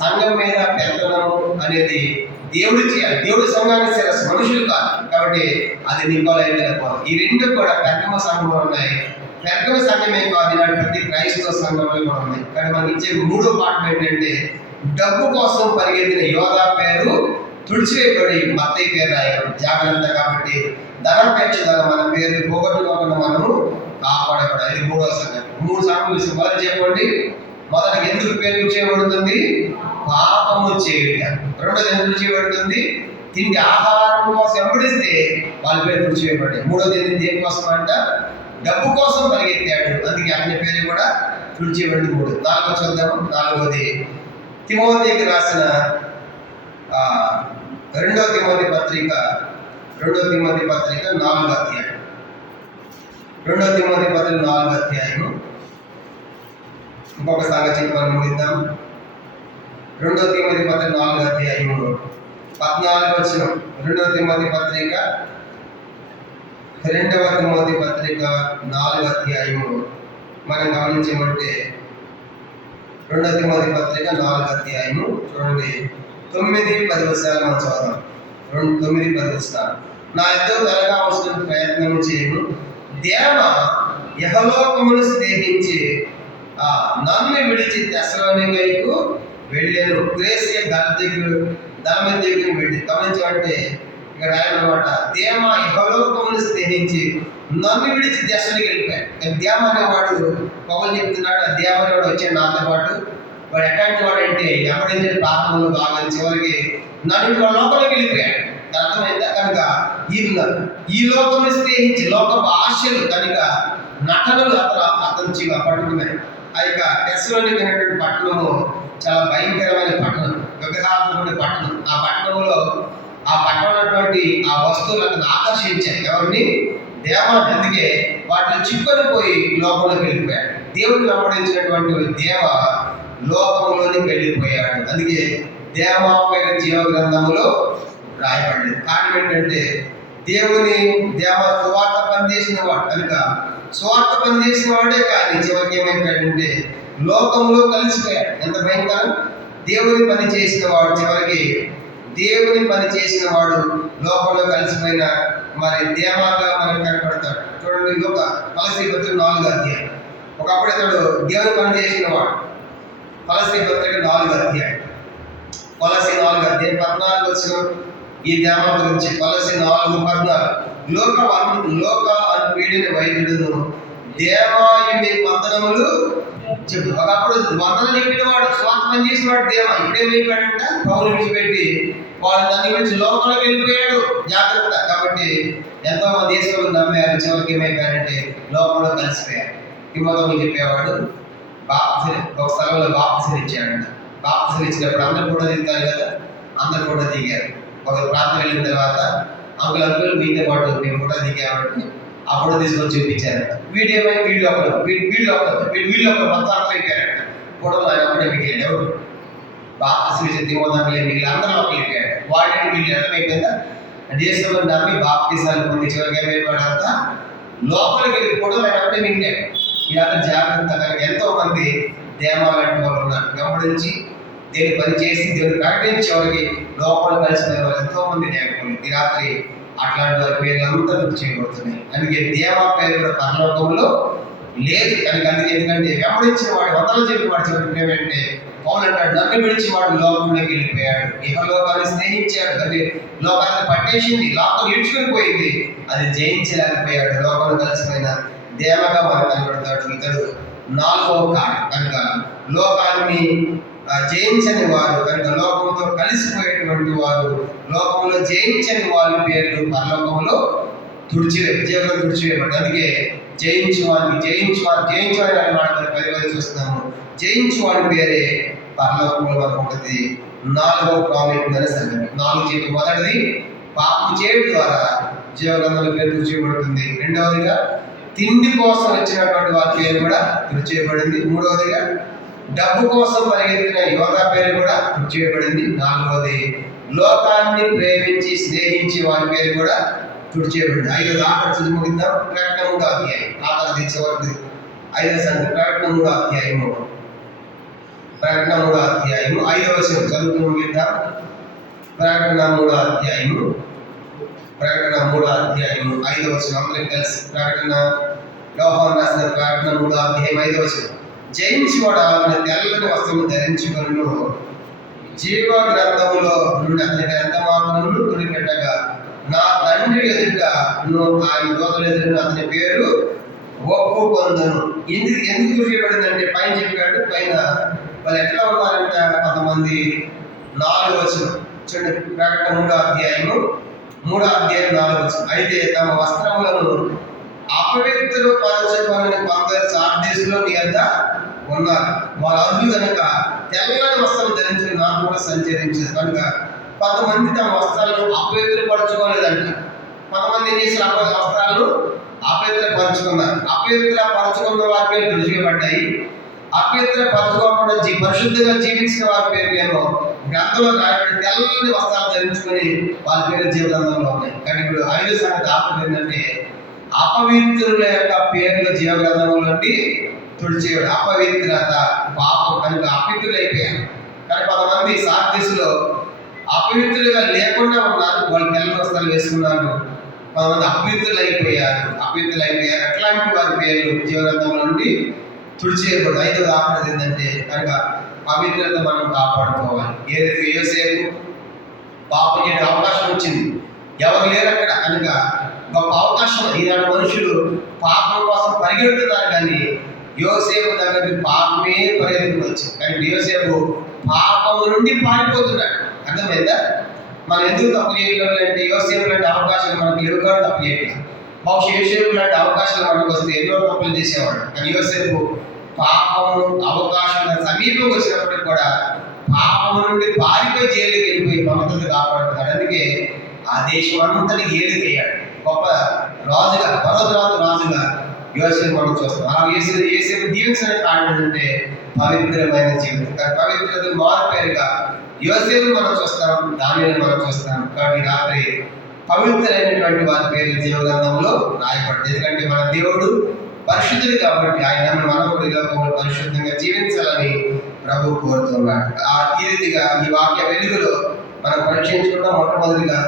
సంఘం మీద పెత్తనం అనేది దేవుడు చేయాలి. దేవుడు సంఘాన్ని శిరస్సు, మనుషులు కాదు. కాబట్టి అది నికోలైతుల బోధ. ఈ రెండు కూడా పెద్దమ సంఘంలో ఉన్నాయి. పెద్దమ సంఘమే కాదు, ఇలాంటి ప్రతి క్రైస్తవ సంఘంలో కూడా ఉన్నాయి. కానీ మనకి ఇచ్చే 3వ పాఠం ఏంటంటే డబ్బు కోసం పరిగెత్తిన యోధా పేరు తుడిచివేయబడి మత్తయి పేరు రాయడం. జాగ్రత్త. కాబట్టి ధనాపేక్ష మన పేరు పోగొట్టుకోకుండా మనము కాపాడబడాలి. ఇది 3వ సంగతి. 3 సార్లు మొదటి చెప్పండి. మొదటి ఎందుకు పేరు తుడిచివేయబడుతుంది? పాపము చేయుట. రెండోది ఎందుకు తుడిచివేయబడుతుంది? తిండి ఆహారం కోసం వెంబడిస్తే వాళ్ళ పేరు తుడిచివేయబడ్డాయి. మూడోది దేనికోసం అంట? డబ్బు కోసం పరిగెత్తాడు. అందుకే అన్ని పేరు కూడా తుడిచివేయబడి 3. 4 చూద్దాము. 4వది తిమోతికి రాసిన 2వ తిమోతి పత్రిక 4వ అధ్యాయం. 2వ తిమోతి పత్రిక 4వ అధ్యాయము. ఇంకొక సంగతి మనం ముగిద్దాం. 2వ తిమోతి పత్రిక 4వ అధ్యాయము 14 వచనం. 2వ తిమోతి పత్రిక 4వ అధ్యాయము మనం గమనించమంటే 2వ తిమోతి పత్రిక 4వ అధ్యాయము చూడండి 9-10 వచనాలు మనం చదువుదాం. 9-10 వచనాలు. నా ఎంతో త్వరగా వస్తున్న ప్రయత్నం చేయను. దేవ యెహోవాను స్నేహించి నన్ను విడిచి తెస్సలోనికైకు వెళ్ళాను. గ్రేసియా దగ్గరికి వెళ్ళి గమనించమంటే ఇక్కడ రాయాలన్నమాట. దేవ యెహోవాను స్నేహించి నన్ను విడిచి దశలోకి వెళ్ళిపోయాడు. దేవ అనేవాడు పౌలు చెప్తున్నాడు. ఆ దేవ అనేవాడు వచ్చాడు నాతో పాటు వాడు ఎట్లాంటి వాడు అంటే ఎప్పుడైతే ప్రారంభంలో బాగా చివరికి నన్ను వాడు లోకంలోకి వెళ్ళిపోయాడు. అర్థమైందా? కనుక ఈ లోకం స్నేహించి లోకపు ఆశలు కనుక నటనలు అతను పట్టుకున్నాయి. ఆ యొక్క టెస్లోనిక్ అనేటువంటి పట్టణము చాలా భయంకరమైన పట్టణం, విగ్రహాత్మక పట్టణం. ఆ పట్టణంలో ఉన్నటువంటి ఆ వస్తువులు అతను ఆకర్షించాయి ఎవరిని? దేవాన్ని. అందుకే వాటిని చిక్కుని పోయి లోకంలోకి వెళ్ళిపోయాడు. దేవుడిని వెంబడించినటువంటి దేవ లోకంలోకి వెళ్ళిపోయాడు. అందుకే దేవ పేరు జీవ గ్రంథములో రాయబడింది. కారణం ఏంటంటే దేవ సువార్త పనిచేసిన వాడు కనుక సువార్త పనిచేసిన వాడే కానీ చివరికి ఏమైపోయాడంటే లోకంలో కలిసిపోయాడు. ఎంత భయంకరం! దేవుని పని చేసిన వాడు చివరికి లోకంలో కలిసిపోయిన మరి దేవాగా మనకు కనపడతాడు. చూడండి, కొలస్సీ పత్రిక 4వ అధ్యాయం. ఒకప్పుడు ఇతడు దేవుని పని చేసిన వాడు. కొలస్సీ పత్రిక 4వ అధ్యాయం, కొలస్సీ 4వ అధ్యాయం 14 వచ్చిన ఈ దేవ గురించి. కొలస్సీ 4:14 లోక అనుపీడిని వైద్యుడును దేవాయుని వందనములు చెప్పు. ఒకప్పుడు వందలు చెప్పిన వాడు, స్వార్థ పని చేసిన వాడు దేవ. ఇప్పుడేమైపోయాడంట? పౌలు విడిచిపెట్టి వాడు దాన్ని గురించి లోకంలోకి వెళ్ళిపోయాడు. జాగ్రత్త. కాబట్టి ఎంతో మంది దేశంలో నమ్మారు, చివరికి ఏమైపోయారంటే లోకంలో కలిసిపోయారు. తిమోతికి చెప్పేవాడు ఒక స్థలంలో బాప్తిసం ఇచ్చాడంట. బాప్తిసం ఇచ్చినప్పుడు అందరు కూడా దిగుతారు కదా, అందరు కూడా దిగారు. ఒక ప్రాంతం వెళ్ళిన తర్వాత అంకుల్ మీతో పాటు మేము కూడా దిగామంటే ఆ ఫోటో తీసుకొని చూపించారంట. వీళ్ళు ఒకరు మొత్తం అందరూ ఎక్కారంట. ఫోటోలో ఆయన అప్పుడే మిగిలాడు. ఎవరు? బాప్తిసం ఇచ్చిన తిమోతికి మిగిలి అందరూ ఒకరు ఎక్కాడు. వాటిని వీళ్ళు అర్థమైపోయిందా? దేశంలో నమ్మి బాప్తిసాలు పొంది చివరికి ఏమైపోయాడంతా లోపలికి వెళ్ళి ఫోటోలు ఆయన అప్పుడే మిగిలాడు. ఇలాంటి జాగ్రత్తగా ఎంతో మంది దేవాలయం వాళ్ళు ఉన్నారు. వెంబడించి దేవుని పని చేసి దేవుని ప్రకటించి ఎవరికి లోపల కలిసిన వాళ్ళు ఎంతో మంది నేర్పలు. ఈ రాత్రి అట్లాంటి వారి పేర్లు అంతా గుర్తు చేయబడుతున్నాయి. అందుకే దేవా పేరు కూడా పరలోకంలో లేదు. అందుకే ఎందుకంటే వెంబడించిన వాడు వందలు చెప్పి వాడు చెప్పిన ఏమంటే పౌలు అంటాడు, నన్ను విడిచి వాడు లోకంలోకి వెళ్ళిపోయాడు. లోకాన్ని స్నేహించాడు, అంటే లోకాన్ని పట్టేసింది, లోకం ఈడ్చుకుని పోయింది, అది జయించలేకపోయాడు. లోకంలో కలిసిపోయిన దేవగా మనకు కనబడతాడు. ఇతడు 4వ కాడు. కనుక లోకాన్ని జయించని వారు, కనుక లోకంతో కలిసిపోయేటువంటి వారు, లోకంలో జయించని వారి పేర్లు పరలోకంలో జీవనం తుడిచివేయబడ్డారు. అందుకే జయించువాడిని మనం పరిపాలన చూస్తున్నాము. జయించువాడి పేరే పరలోకంలో మనకు ఉంటుంది. 4వ ప్రాముఖ్యమైన సంగతి. 4 చెప్పి మొదటిది పాపం చేయడం ద్వారా జీవగ్రంథంలో పేరు తుడిచివేయబడుతుంది. రెండవదిగా తిండి కోసం వచ్చినటువంటి వారి పేరు కూడా తుడిచివేయబడింది. మూడవదిగా డబ్బు కోసం పరిగెత్తిన యోధా పేరు కూడా తుడిచివేయబడింది. 4వది లోకాన్ని ప్రేమించి స్నేహించి వారి పేరు కూడా తుడిచివేయబడింది. 5వ ఆఖరి చదువుకుందాం. ప్రకటన 3వ అధ్యాయం. ఆఖరి చివరికి 5వ సంగతి ప్రకటన 3వ అధ్యాయము. ప్రకటన 3వ అధ్యాయము 5వ వచనం చదువుతూ ముగిద్దాం. ప్రకటన 3వ అధ్యాయము 5వ వచనం అందరం కలిసి ప్రకటన యోహాను రాసిన ప్రకటన 3వ అధ్యాయం 5వ వచనం. జయించువాడు ఆయన తెల్లని వస్త్రము ధరించుకొనును, జీవ గ్రంథములో నుండి అతని గ్రంథమాత్రమును తుడిపెట్టగా నా తండ్రి ఎదుట ఆయన దూతల ఎదుట అతని పేరు ఒప్పుకొందును. ఎందుకు తుడియబడిందంటే పైన చెప్పాడు. పైన వాళ్ళు ఎట్లా ఉన్నారంటే కొంతమంది 4వ వచనం చూడండి. ప్రకటన 3వ అధ్యాయం 4వ వచనం. అయితే తమ వస్త్రములను అపవిత్రులు పరచుకోవాలని కొందరు సార్దేశంలో నీ వద్ద ఉన్నారు. వాళ్ళ అర్హులు కనుక తెల్లని వస్త్రం ధరించుకుని నాకు కూడా సంచరించారు. కనుక కొంతమంది తమ వస్త్రాలను అపవిత్రపరచుకోలేదంట. కొంతమంది ఏం చేసిన వస్త్రాలను అపవిత్రపరచుకున్నారు. అపవిత్రపరచుకున్న వారి పేరు రుజువేయబడ్డాయి. అపవిత్రపరచుకోకుండా పరిశుద్ధంగా జీవించిన వారి పేరు ఏమో గ్రంథంలో రాయబడి తెల్లని వస్త్రాలు ధరించుకొని వాళ్ళ పేరు జీవగ్రంథంలో ఉన్నాయి. కానీ ఇప్పుడు 5వ సంగతి ఆపద ఏంటంటే అపవిత్రుల యొక్క పేర్లు జీవగ్రంథంలో నుండి తుడిచేవాడు. అపవిత్రత పాపం కనుక అపవిత్రులైపోయారు. కానీ కొంతమంది సార్దిశలో అపవిత్రులుగా లేకుండా ఉన్నారు. వాళ్ళు తెల్లని వస్త్రాలు వేసుకున్నారు. కొంతమంది అపవిత్రులైపోయారు. అట్లాంటి వారి పేర్లు జీవగ్రంథంలో నుండి తుడిచేయకూడదు. 5వ ఆఖరి ఏంటంటే కనుక పవిత్రత మనం కాపాడుకోవాలి. ఏదైతే యోసేపు పాపం చేయడం అవకాశం వచ్చింది, ఎవరు లేరు అక్కడ. కనుక గొప్ప అవకాశం. ఈనాడు మనుషులు పాపం కోసం పరిగెడుతున్నారు, కానీ యోసేపు దగ్గరికి పాపమే పరిగెత్తుకు వచ్చింది. కానీ యోసేపు పాపము నుండి పారిపోతున్నాడు. అర్థమైందా? మనం ఎందుకు తప్పు చేయగలం అంటే యోసేపు లాంటి అవకాశాలు మనకు లేవు కూడా తప్పు చేయగలం. బహుశా యోసేపు లాంటి అవకాశాలు మనకు వస్తే ఎన్నో తప్పులు చేసేవాడు. కానీ యోసేపు పాపము అవకాశం సమీపం వచ్చినప్పటికి కూడా పాపము నుండి పారిపోయి జైలుకి వెళ్ళిపోయి భగవంతుడు కాపాడుతున్నాడు. అందుకే ఆ దేశం అంతటికి ఏలికయ్యాడు. గొప్ప రాజుగా, మరో తర్వాత రాజుగా యోసేపు మనం చూస్తాం. ఆ యోసేపు దీవించిన కారణం అంటే పవిత్రమైన జీవితం. కానీ పవిత్రత మారుపేరుగా యోసేపు మనం చూస్తాం, దానిని మనం చూస్తాం. కాబట్టి రాత్రి పవిత్రైనటువంటి వారి పేరు జీవగ్రంథంలో రాయబడింది. ఎందుకంటే మన దేవుడు పరిశుద్ధుడు కాబట్టి ఆయన మనం కూడా ఈ లోకంలో పరిశుద్ధంగా జీవించాలని ప్రభు కోరుతున్నాడు. ఈ రీతిగా ఈ వాక్య వెలుగులో మనం పరీక్షించుకుంటాం. మొట్టమొదటిగా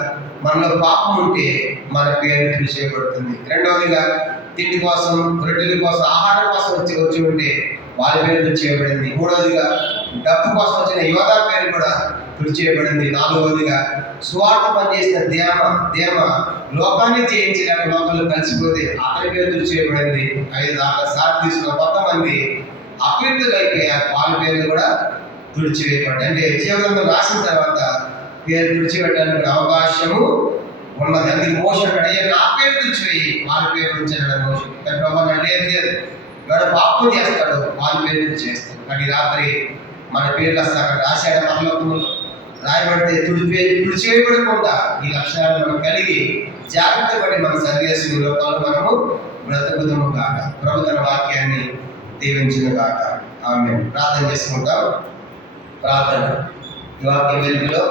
మనలో పాపం ఉంటే మన పేరు తుడిచేయబడుతుంది. రెండవదిగా తిండి కోసం, రొట్టెల కోసం, ఆహారం కోసం వచ్చి ఉంటే వాళ్ళ పేరు తుడిచేయబడింది. మూడవదిగా డబ్బు కోసం వచ్చిన యోధా పేరు కూడా తుడిచేయబడింది. నాలుగవదిగా స్వార్థ పనిచేసిన దేమ లోకాన్ని జయించలేక లోకంలో కలిసిపోతే అతని పేరు తుడిచేయబడింది. 5 సార్లు తీసుకున్న కొంతమంది అపవిత్రులైపోయారు, వాళ్ళ పేర్లు కూడా తుడిచివేయబడ్డాయి. అంటే జీవగ్రంథం రాసిన తర్వాత పేరు తుడిచిపెట్టడానికి అవకాశము ఉన్నది. అందుకే మోషన్ అయ్యా నా పేరు తుడిచివేయి, వాళ్ళ పేరు ఉంచాడు మోషన్. కానీ ప్రభావం లేదు, వాడు పాపం చేస్తాడు, వాళ్ళ పేరు తుడిచివేస్తాడు. కానీ రాత్రి మన పేర్లు అసలు అక్కడ రాశాడు పరలోకంలో రాయబడితే తుడిచివేయబడకుండా ఈ లక్షణాలు మనం కలిగి జాగ్రత్త పడి మన సర్వేశ్వరి లోకాలు మనము బ్రతుకుదము కాక. ప్రభు తన వాక్యాన్ని దీవించును కాక. ఆమేన్. ప్రార్థన చేసుకుంటాం. ప్రార్థన. ఈ వాక్య వెలుగులో